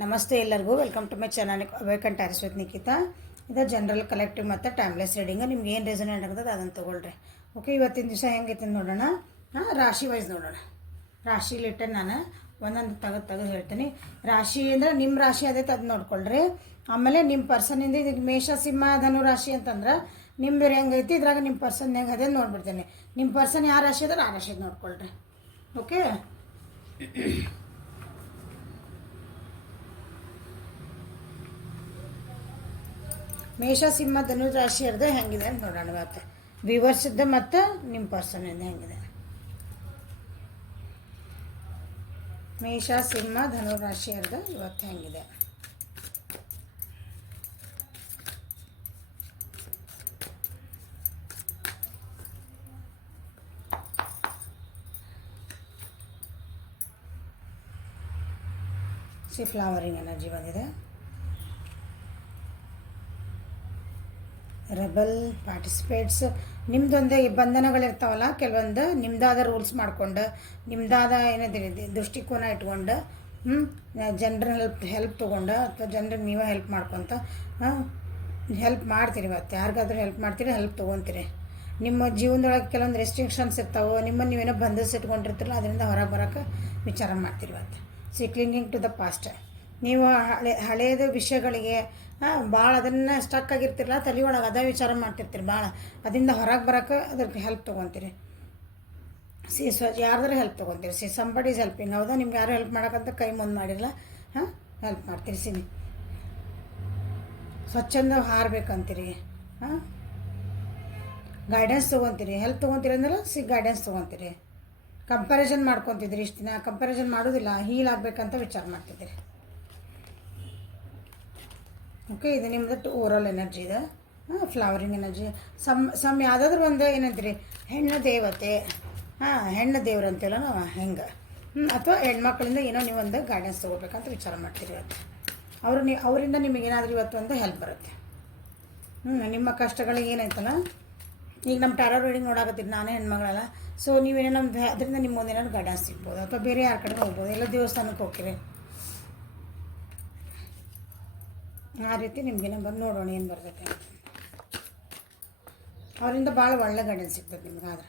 ನಮಸ್ತೆ ಎಲ್ಲರಿಗೂ welcome to my channel awaken tarots with Nikhita. ಇದು ಜನರಲ್ ಕಲೆಕ್ಟಿವ್ ಮತ್ತು ಟೈಮ್ಲೆಸ್ ರೀಡಿಂಗ್. ನಿಮ್ಗೆ ಏನು ರೆಸನೇಟ್ ಆಗ್ತದೆ ಅದನ್ನು ತೊಗೊಳ್ರಿ. ಓಕೆ, ಇವತ್ತಿನ ದಿವಸ ಹೆಂಗೈತೆ ನೋಡೋಣ. ರಾಶಿ ವೈಸ್ ನೋಡೋಣ. ರಾಶಿಲಿಟ್ಟೆ ನಾನು ಒಂದೊಂದು ತೆಗೆದು ಹೇಳ್ತೀನಿ. ರಾಶಿ ಅಂದರೆ ನಿಮ್ಮ ರಾಶಿ ಅದೈತೆ ಅದು ನೋಡ್ಕೊಳ್ರಿ. ಆಮೇಲೆ ನಿಮ್ಮ ಪರ್ಸನಿಂದ ಇದಕ್ಕೆ ಮೇಷ ಸಿಂಹ ಧನು ರಾಶಿ ಅಂತಂದ್ರೆ ನಿಮ್ದು ಹೆಂಗೈತಿ, ಇದ್ರಾಗ ನಿಮ್ಮ ಪರ್ಸನ್ ಹೆಂಗೆ ಅದೇ ನೋಡ್ಬಿಡ್ತೀನಿ. ನಿಮ್ಮ ಪರ್ಸನ್ ಯಾವ ರಾಶಿ ಅದಾರೆ ಆ ರಾಶಿ ನೋಡ್ಕೊಳ್ರಿ. ಓಕೆ, ಮೇಷ ಸಿಂಹ ಧನು ರಾಶಿ ಇರ್ದೆ ಹೆಂಗಿದೆ ಅಂತ ನೋಡೋಣ. ಇವತ್ತು ವ್ಯೂವರ್ಸ್ ಇದ್ದ ಮತ್ತು ನಿಮ್ಮ ಪರ್ಸನ್ ಇಂದ ಹೆಂಗಿದೆ. ಮೇಷ ಸಿಂಹ ಧನು ರಾಶಿ ಇರ್ದೆ ಇವತ್ತು ಹೆಂಗಿದೆ. ಫ್ಲವರಿಂಗ್ ಎನರ್ಜಿ ಬಂದಿದೆ. ರೆಬಲ್ ಪಾರ್ಟಿಸಿಪೇಟ್ಸ್ ನಿಮ್ದೊಂದು ಬಂಧನಗಳಿರ್ತಾವಲ್ಲ, ಕೆಲವೊಂದು ನಿಮ್ದಾದ ರೂಲ್ಸ್ ಮಾಡ್ಕೊಂಡು ನಿಮ್ದಾದ ಏನಿದೆ ದೃಷ್ಟಿಕೋನ ಇಟ್ಕೊಂಡು ಜನರ ಹೆಲ್ಪ್ ತೊಗೊಂಡು ಅಥವಾ ಜನರಿಗೆ ನೀವೇ ಹೆಲ್ಪ್ ಮಾಡ್ಕೊತ ಹೆಲ್ಪ್ ಮಾಡ್ತೀರಿ. ಇವತ್ತು ಯಾರಿಗಾದ್ರೂ ಹೆಲ್ಪ್ ಮಾಡ್ತೀರಿ, ಹೆಲ್ಪ್ ತೊಗೊತೀರಿ. ನಿಮ್ಮ ಜೀವನದೊಳಗೆ ಕೆಲವೊಂದು ರೆಸ್ಟ್ರಿಕ್ಷನ್ಸ್ ಇರ್ತಾವೆ, ನಿಮ್ಮನ್ನು ನೀವೇನೋ ಬಂಧಿಸಿಟ್ಕೊಂಡಿರ್ತೀರಲ್ಲ, ಅದರಿಂದ ಹೊರಗೆ ಬರೋಕ್ಕೆ ವಿಚಾರ ಮಾಡ್ತೀರಿ. ಇವತ್ತು ಕ್ಲಿಂಗಿಂಗ್ ಟು ದ ಪಾಸ್ಟ್. ನೀವು ಹಳೆಯದ ವಿಷಯಗಳಿಗೆ ಭಾಳ ಅದನ್ನು ಸ್ಟಕ್ ಆಗಿರ್ತಿರಲ್ಲ, ತಲೆ ಒಳಗೆ ಅದೇ ವಿಚಾರ ಮಾಡ್ತಿರ್ತೀರಿ ಭಾಳ, ಅದರಿಂದ ಹೊರಗೆ ಬರೋಕ್ಕೆ ಅದ್ರಿಗೆ ಹೆಲ್ಪ್ ತೊಗೊತೀರಿ. ಯಾರ್ದಾರು ಹೆಲ್ಪ್ ತೊಗೊತೀರಿ. Somebody is helping. ಹೌದಾ, ನಿಮ್ಗೆ ಯಾರು ಹೆಲ್ಪ್ ಮಾಡೋಕ್ಕಂತ ಕೈ ಮುಂದೆ ಮಾಡಿರಲ್ಲ, ಹೆಲ್ಪ್ ಮಾಡ್ತೀರಿ. ಸ್ವಚ್ಛಂದ ಹಾರಬೇಕಂತೀರಿ. ಗೈಡೆನ್ಸ್ ತೊಗೊತೀರಿ. ಹೆಲ್ಪ್ ತೊಗೊತೀರಿ ಅಂದ್ರೆ ಗೈಡೆನ್ಸ್ ತೊಗೊತೀರಿ. ಕಂಪ್ಯಾರಿಸನ್ ಮಾಡ್ಕೊತಿದ್ರಿ. ಇಷ್ಟು ದಿನ ಕಂಪ್ಯಾರಿಸನ್ ಮಾಡೋದಿಲ್ಲ, ಹೀಲ್ ಆಗಬೇಕಂತ ವಿಚಾರ ಮಾಡ್ತಿದ್ದೀರಿ. ಓಕೆ, ಇದು ನಿಮ್ಮದು ಓವರಾಲ್ ಎನರ್ಜಿ ಇದೆ. Flowering energy. ಯಾವುದಾದ್ರೂ ಒಂದು ಏನಂತೀರಿ, ಹೆಣ್ಣು ದೇವತೆ, ಹೆಣ್ಣು ದೇವ್ರು ಅಂತೀವಲ್ಲ ನಾವು, ಹೆಂಗೆ ಅಥವಾ ಹೆಣ್ಮಕ್ಳಿಂದ ಏನೋ ನೀವು ಒಂದು ಗೈಡೆನ್ಸ್ ತೊಗೋಬೇಕಂತ ವಿಚಾರ ಮಾಡ್ತೀರಿ. ಇವತ್ತು ಅವರಿಂದ ನಿಮಗೇನಾದರೂ ಇವತ್ತು ಒಂದು ಹೆಲ್ಪ್ ಬರುತ್ತೆ. ನಿಮ್ಮ ಕಷ್ಟಗಳಿಗೆ ಏನೈತಲ್ಲ, ಈಗ ನಮ್ಮ ಟ್ಯಾರೋ ರೀಡಿಂಗ್ ನೋಡಾಕತ್ತೀರಿ, ನಾನೇ ಹೆಣ್ಮಗಳಲ್ಲ. ಸೊ ನೀವೇನೋ ನಮ್ದು ಅದರಿಂದ ನಿಮ್ಮೊಂದು ಏನಾದ್ರು ಗೈಡೆನ್ಸ್ ಸಿಗ್ಬೋದು, ಅಥವಾ ಬೇರೆ ಯಾರ ಕಡೆ ಹೋಗ್ಬೋದು, ಎಲ್ಲ ದೇವಸ್ಥಾನಕ್ಕೆ ಹೋಗ್ತೀರಿ. ಆ ರೀತಿ ನಿಮಗೇನೋ ಬಂದು ನೋಡೋಣ ಏನು ಬರ್ತೈತೆ. ಅವರಿಂದ ಭಾಳ ಒಳ್ಳೆ ಗೈಡೆನ್ಸ್ ಸಿಗ್ತದೆ ನಿಮ್ಗೆ. ಆದ್ರೆ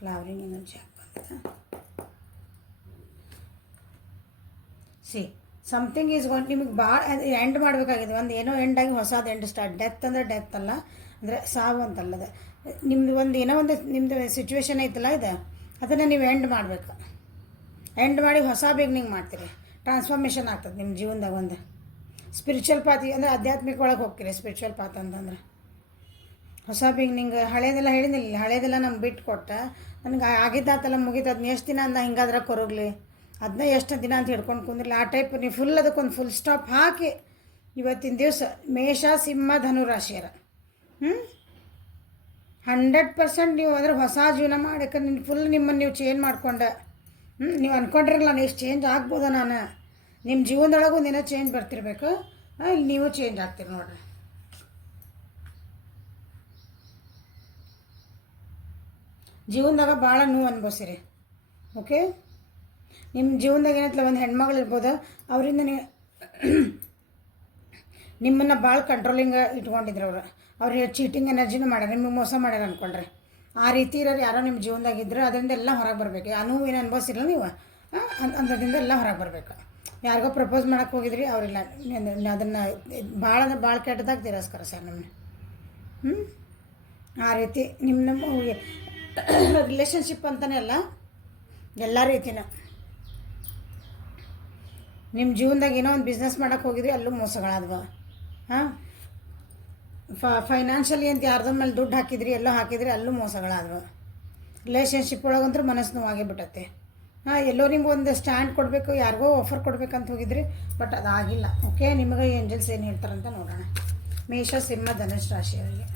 ಫ್ಲವರಿಂಗ್ ಎನರ್ಜಿ ಹಾಕ್ಬಂದಿದೆ. ಸಮಥಿಂಗ್ ಈಸ್ ಗೋನ್. ನಿಮಗೆ ಭಾಳ ಎಂಡ್ ಮಾಡಬೇಕಾಗಿದೆ. ಒಂದು ಏನೋ ಎಂಡಾಗಿ ಹೊಸದು ಎಂಡ್ ಸ್ಟಾರ್ಟ್. ಡೆತ್ ಅಂದರೆ ಡೆತ್ ಅಲ್ಲ, ಅಂದರೆ ಸಾವು ಅಂತಲ್ಲದ. ನಿಮ್ಮದು ಒಂದು ಏನೋ ಒಂದು ನಿಮ್ಮದು ಸಿಚುವೇಶನ್ ಐತಲ್ಲ, ಇದೆ ಅದನ್ನು ನೀವು ಎಂಡ್ ಮಾಡಬೇಕು. ಎಂಡ್ ಮಾಡಿ ಹೊಸ ಬಿಗ್ನಿಂಗ್ ಮಾಡ್ತೀರಿ. ಟ್ರಾನ್ಸ್ಫಾರ್ಮೇಷನ್ ಆಗ್ತದೆ ನಿಮ್ಮ ಜೀವನದಾಗ. ಒಂದು ಸ್ಪಿರಿಚುವಲ್ ಪಾತ್ ಅಂದರೆ ಆಧ್ಯಾತ್ಮಿಕ ಒಳಗೆ ಹೋಗ್ತೀರಿ. ಸ್ಪಿರಿಚುವಲ್ ಪಾತ್ ಅಂತಂದ್ರೆ ಹೊಸ ಬಿಗ್ನಿಂಗ್. ಹಳೇದೆಲ್ಲ ಹೇಳಿದಿಲ್ಲ, ಹಳೇದೆಲ್ಲ ನಮ್ಗೆ ಬಿಟ್ಟು ಕೊಟ್ಟ, ನನಗೆ ಆಗಿದ್ದಾತಲ್ಲ ಮುಗಿತು, ಅದನ್ನ ಎಷ್ಟು ದಿನ ಅಂದ ಹಿಂಗಾದ್ರೆ ಕೊರೋಗ್ಲಿ, ಅದನ್ನ ಎಷ್ಟು ದಿನ ಅಂತ ಹಿಡ್ಕೊಂಡು ಕುಂದ್ರಲಿ, ಆ ಟೈಪ್ ನೀವು ಫುಲ್ ಅದಕ್ಕೊಂದು ಫುಲ್ ಸ್ಟಾಪ್ ಹಾಕಿ ಇವತ್ತಿನ ದಿವಸ ಮೇಷ ಸಿಂಹ ಧನು ರಾಶಿಯರ 100% ನೀವು ಅಂದರೆ ಹೊಸ ಜೀವನ ಮಾಡಕ್ಕೆ ಫುಲ್ ನಿಮ್ಮನ್ನು ನೀವು ಚೇಂಜ್ ಮಾಡ್ಕೊಂಡು ನೀವು ಅಂದ್ಕೊಂಡಿರಲ್ಲ, ನಾನು ಎಷ್ಟು ಚೇಂಜ್ ಆಗ್ಬೋದ, ನಾನು ನಿಮ್ಮ ಜೀವನದೊಳಗೆ ಒಂದಿನ ಚೇಂಜ್ ಬರ್ತಿರ್ಬೇಕು. ಇಲ್ಲಿ ನೀವು ಚೇಂಜ್ ಆಗ್ತೀರಿ ನೋಡ್ರಿ. ಜೀವನದಾಗ ಭಾಳ ನೋವು ಅನ್ಭವಿಸಿರಿ. ಓಕೆ, ನಿಮ್ಮ ಜೀವನದಾಗ ಏನೈತಲ್ಲ, ಒಂದು ಹೆಣ್ಮಗಳು ಇರ್ಬೋದು, ಅವರಿಂದ ನಿಮ್ಮನ್ನು ಭಾಳ ಕಂಟ್ರೋಲಿಂಗ್ ಇಟ್ಕೊಂಡಿದ್ರು. ಅವ್ರಿಗೆ ಚೀಟಿಂಗ್ ಎನರ್ಜಿನೂ ಮಾಡ್ಯಾರ, ನಿಮಗೆ ಮೋಸ ಮಾಡ್ಯಾರ ಅಂದ್ಕೊಳ್ರಿ. ಆ ರೀತಿ ಇರೋರು ಯಾರೋ ನಿಮ್ಮ ಜೀವನದಾಗಿದ್ದರೆ ಅದರಿಂದ ಎಲ್ಲ ಹೊರಗೆ ಬರಬೇಕು. ಆ ನೋವು ಏನು ಅನ್ಭವಿಸಿರಲ್ಲ ನೀವು, ಅಂಥದ್ರಿಂದ ಎಲ್ಲ ಹೊರಗೆ ಬರಬೇಕು. ಯಾರಿಗೋ ಪ್ರಪೋಸ್ ಮಾಡೋಕ್ಕೆ ಹೋಗಿದ್ರಿ, ಅವರಿಲ್ಲ ಅದನ್ನು ಭಾಳ ಕೆಟ್ಟದಾಗ ತಿರಸ್ಕಾರ ಸರ್ ನಮ್ಮನ್ನ. ಆ ರೀತಿ ನಮ್ಮ ರಿಲೇಷನ್ಶಿಪ್ ಅಂತಲೇ ಅಲ್ಲ, ಎಲ್ಲ ರೀತಿಯೂ ನಿಮ್ಮ ಜೀವನದಾಗ ಏನೋ ಒಂದು ಬಿಸ್ನೆಸ್ ಮಾಡೋಕ್ಕೆ ಹೋಗಿದ್ರಿ, ಅಲ್ಲೂ ಮೋಸಗಳಾದ್ವ. ಫೈನಾನ್ಷಿಯಲಿ ಅಂತ ಯಾರ್ದ ಮೇಲೆ ದುಡ್ಡು ಹಾಕಿದ್ರಿ, ಎಲ್ಲೋ ಹಾಕಿದ್ರಿ, ಅಲ್ಲೂ ಮೋಸಗಳಾದ್ವ. ರಿಲೇಷನ್ಶಿಪ್ ಒಳಗಂತೂ ಮನಸ್ಸು ನೋವಾಗೇ ಬಿಟ್ಟತ್ತೆ. ಎಲ್ಲೋ ನಿಮ್ಗೆ ಒಂದು ಸ್ಟ್ಯಾಂಡ್ ಕೊಡಬೇಕು, ಯಾರಿಗೋ ಆಫರ್ ಕೊಡ್ಬೇಕಂತ ಹೋಗಿದ್ರಿ, ಬಟ್ ಅದಾಗಿಲ್ಲ. ಓಕೆ, ನಿಮಗೆ ಏಂಜಲ್ಸ್ ಏನು ಹೇಳ್ತಾರಂತ ನೋಡೋಣ. ಮೇಷ ಸಿಂಹ ಧನುಷ್ ರಾಶಿಯವರಿಗೆ.